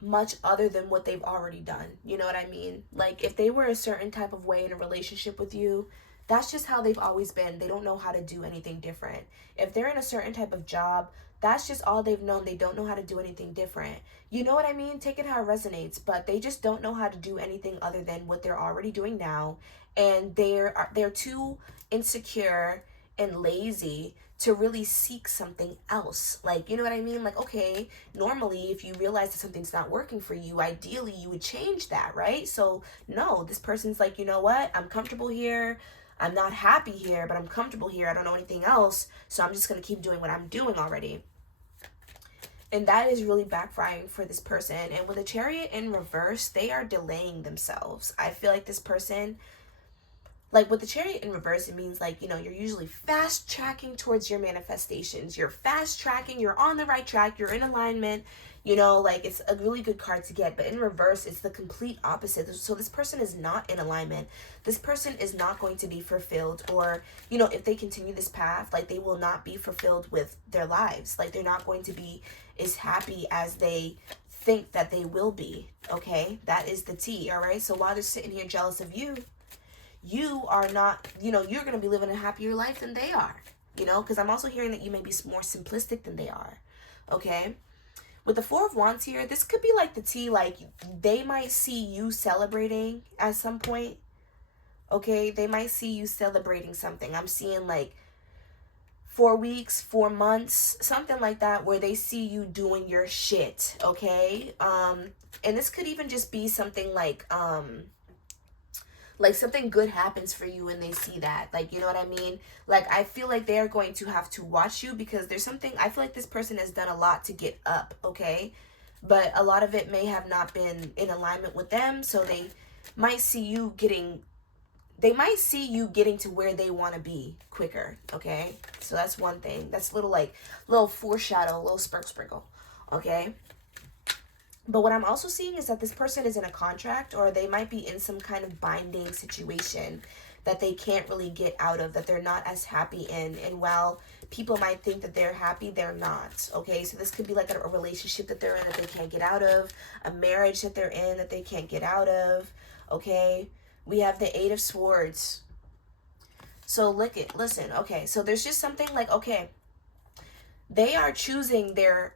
much other than what they've already done. You know what I mean? Like, if they were a certain type of way in a relationship with you, that's just how they've always been. They don't know how to do anything different. If they're in a certain type of job, that's just all they've known. They don't know how to do anything different. You know what I mean? Take it how it resonates, but they just don't know how to do anything other than what they're already doing now. And they're too insecure and lazy to really seek something else. Like, you know what I mean? Like, okay, normally if you realize that something's not working for you, ideally you would change that, right? So no, this person's like, you know what? I'm comfortable here. I'm not happy here, but I'm comfortable here. I don't know anything else, so I'm just going to keep doing what I'm doing already. And that is really backfiring for this person. And with the Chariot in reverse, they are delaying themselves. I feel like this person, like with the Chariot in reverse, it means like, you know, you're usually fast tracking towards your manifestations. You're fast tracking, you're on the right track, you're in alignment, you know, like it's a really good card to get. But in reverse, it's the complete opposite. So this person is not in alignment. This person is not going to be fulfilled, or, you know, if they continue this path, like they will not be fulfilled with their lives. Like they're not going to be as happy as they think that they will be. Okay, that is the T. All right, so while they're sitting here jealous of you, you are not, you know, you're going to be living a happier life than they are, you know, because I'm also hearing that you may be more simplistic than they are. Okay, with the Four of Wands here, this could be like the T, like they might see you celebrating at some point. Okay, they might see you celebrating something. I'm seeing like 4 weeks, 4 months, something like that, where they see you doing your shit. Okay, and this could even just be something like something good happens for you and they see that, like, you know what I mean? Like, I feel like they're going to have to watch you, because there's something, I feel like this person has done a lot to get up, okay? But a lot of it may have not been in alignment with them, so they might see you getting to where they want to be quicker, okay? So that's one thing. That's little foreshadow, little sprinkle, okay? But what I'm also seeing is that this person is in a contract, or they might be in some kind of binding situation that they can't really get out of, that they're not as happy in. And while people might think that they're happy, they're not. Okay, so this could be like a relationship that they're in that they can't get out of, a marriage that they're in that they can't get out of. Okay, we have the Eight of Swords. So listen, okay, so there's just something like, okay, they are choosing their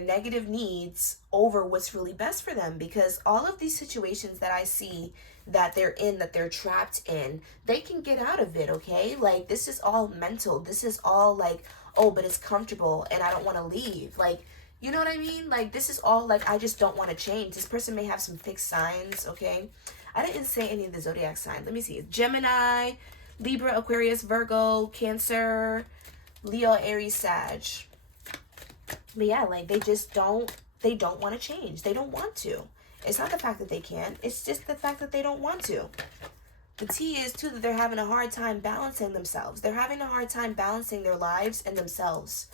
negative needs over what's really best for them, because all of these situations that I see that they're in, that they're trapped in, they can get out of it. Okay, like this is all mental. This is all like, oh, but it's comfortable and I don't want to leave. Like, you know what I mean? Like this is all like, I just don't want to change. This person may have some fixed signs. Okay, I didn't say any of the zodiac signs. Let me see. Gemini, Libra, Aquarius, Virgo, Cancer, Leo, Aries, Sag. But yeah, like they don't want to change. They don't want to. It's not the fact that they can't. It's just the fact that they don't want to. The T is too that they're having a hard time balancing themselves. They're having a hard time balancing their lives and themselves.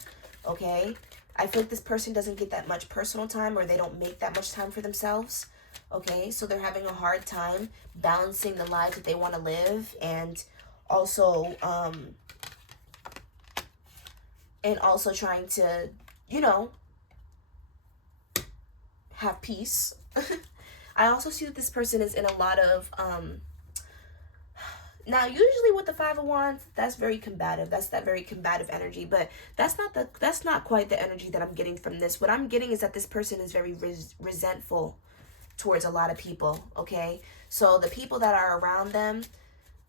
Okay? I feel like this person doesn't get that much personal time, or they don't make that much time for themselves. Okay? So they're having a hard time balancing the lives that they want to live, and also trying to, you know, have peace. I also see that this person is in a lot of now usually with the Five of Wands, that's very combative. That's that very combative energy, but that's not quite the energy that I'm getting from this. What I'm getting is that this person is very resentful towards a lot of people. Okay, so the people that are around them,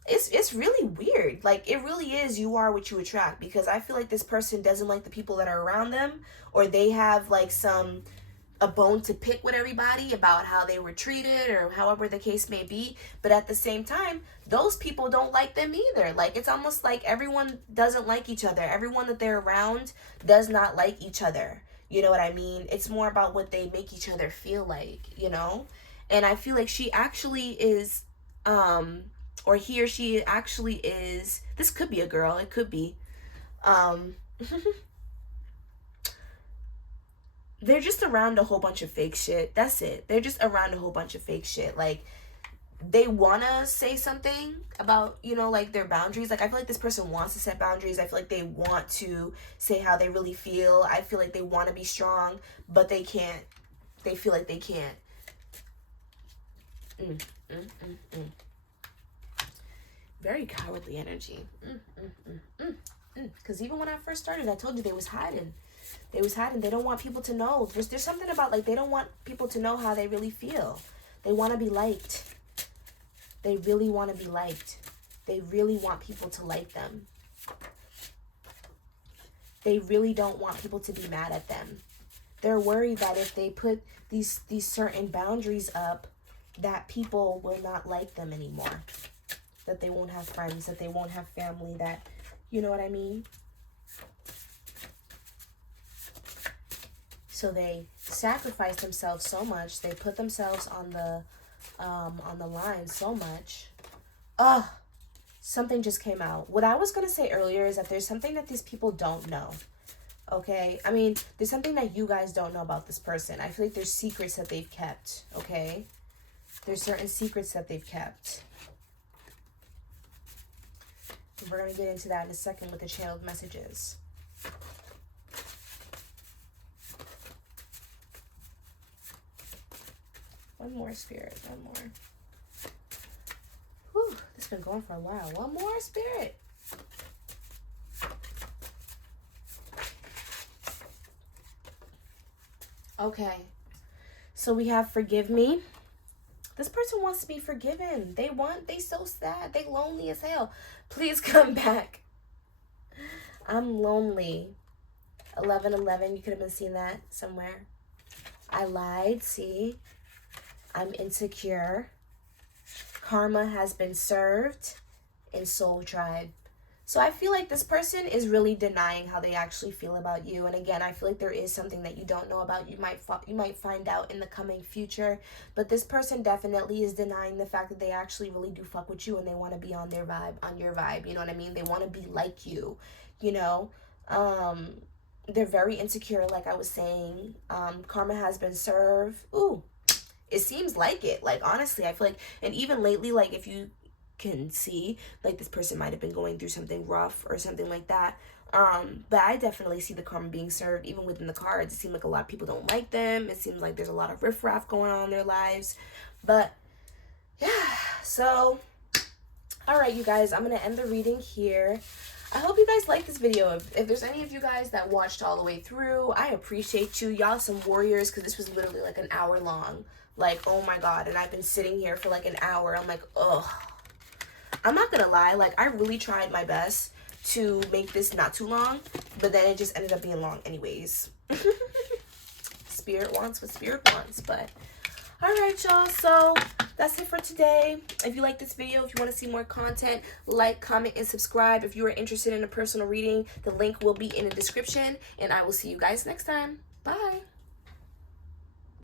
it's really weird. Like, it really is, you are what you attract, because I feel like this person doesn't like the people that are around them, or they have like a bone to pick with everybody about how they were treated, or however the case may be. But at the same time, those people don't like them either. Like, it's almost like everyone doesn't like each other. Everyone that they're around does not like each other. You know what I mean? It's more about what they make each other feel like, you know? And I feel like she actually is or he or she actually is, this could be a girl, it could be, they're just around a whole bunch of fake shit. That's it. They're just around a whole bunch of fake shit. Like, they want to say something about, you know, like their boundaries. Like, I feel like this person wants to set boundaries. I feel like they want to say how they really feel. I feel like they want to be strong, but they can't. They feel like they can't. Very cowardly energy. Because even when I first started, I told you they was hiding. They was hiding. They don't want people to know. There's something about, like, they don't want people to know how they really feel. They want to be liked. They really want to be liked. They really want people to like them. They really don't want people to be mad at them. They're worried that if they put these certain boundaries up, that people will not like them anymore. That they won't have friends, that they won't have family, that, you know what I mean? So they sacrifice themselves so much. They put themselves on the line so much. something just came out. What I was going to say earlier is that there's something that these people don't know. Okay? I mean, there's something that you guys don't know about this person. I feel like there's secrets that they've kept. Okay? There's certain secrets that they've kept. And we're going to get into that in a second with the channeled messages. One more, Spirit. One more. Whew, this has been going for a while. One more, Spirit. Okay. So we have forgive me. This person wants to be forgiven. They so sad. They lonely as hell. Please come back. I'm lonely. 1111. You could have been seeing that somewhere. I lied. See? I'm insecure. Karma has been served. In Soul Tribe. So I feel like this person is really denying how they actually feel about you. And again, I feel like there is something that you don't know about. You might find out in the coming future. But this person definitely is denying the fact that they actually really do fuck with you and they want to be on their vibe, on your vibe. You know what I mean? They want to be like you, you know? They're very insecure, like I was saying. Karma has been served. Ooh, it seems like it. Like, honestly, I feel like, and even lately, like, if you can see, like, this person might have been going through something rough or something like that, but I definitely see the karma being served. Even within the cards, it seems like a lot of people don't like them. It seems like there's a lot of riffraff going on in their lives. But yeah, so all right, you guys, I'm gonna end the reading here. I hope you guys like this video. If there's any of you guys that watched all the way through, I appreciate you. Y'all some warriors, because this was literally like an hour long. Like, oh my god, and I've been sitting here for like an hour. I'm like, ugh. I'm not gonna lie, like, I really tried my best to make this not too long, but then it just ended up being long anyways. Spirit wants what Spirit wants, but alright, y'all, so that's it for today. If you like this video, if you want to see more content, like, comment, and subscribe. If you are interested in a personal reading, the link will be in the description, and I will see you guys next time. Bye.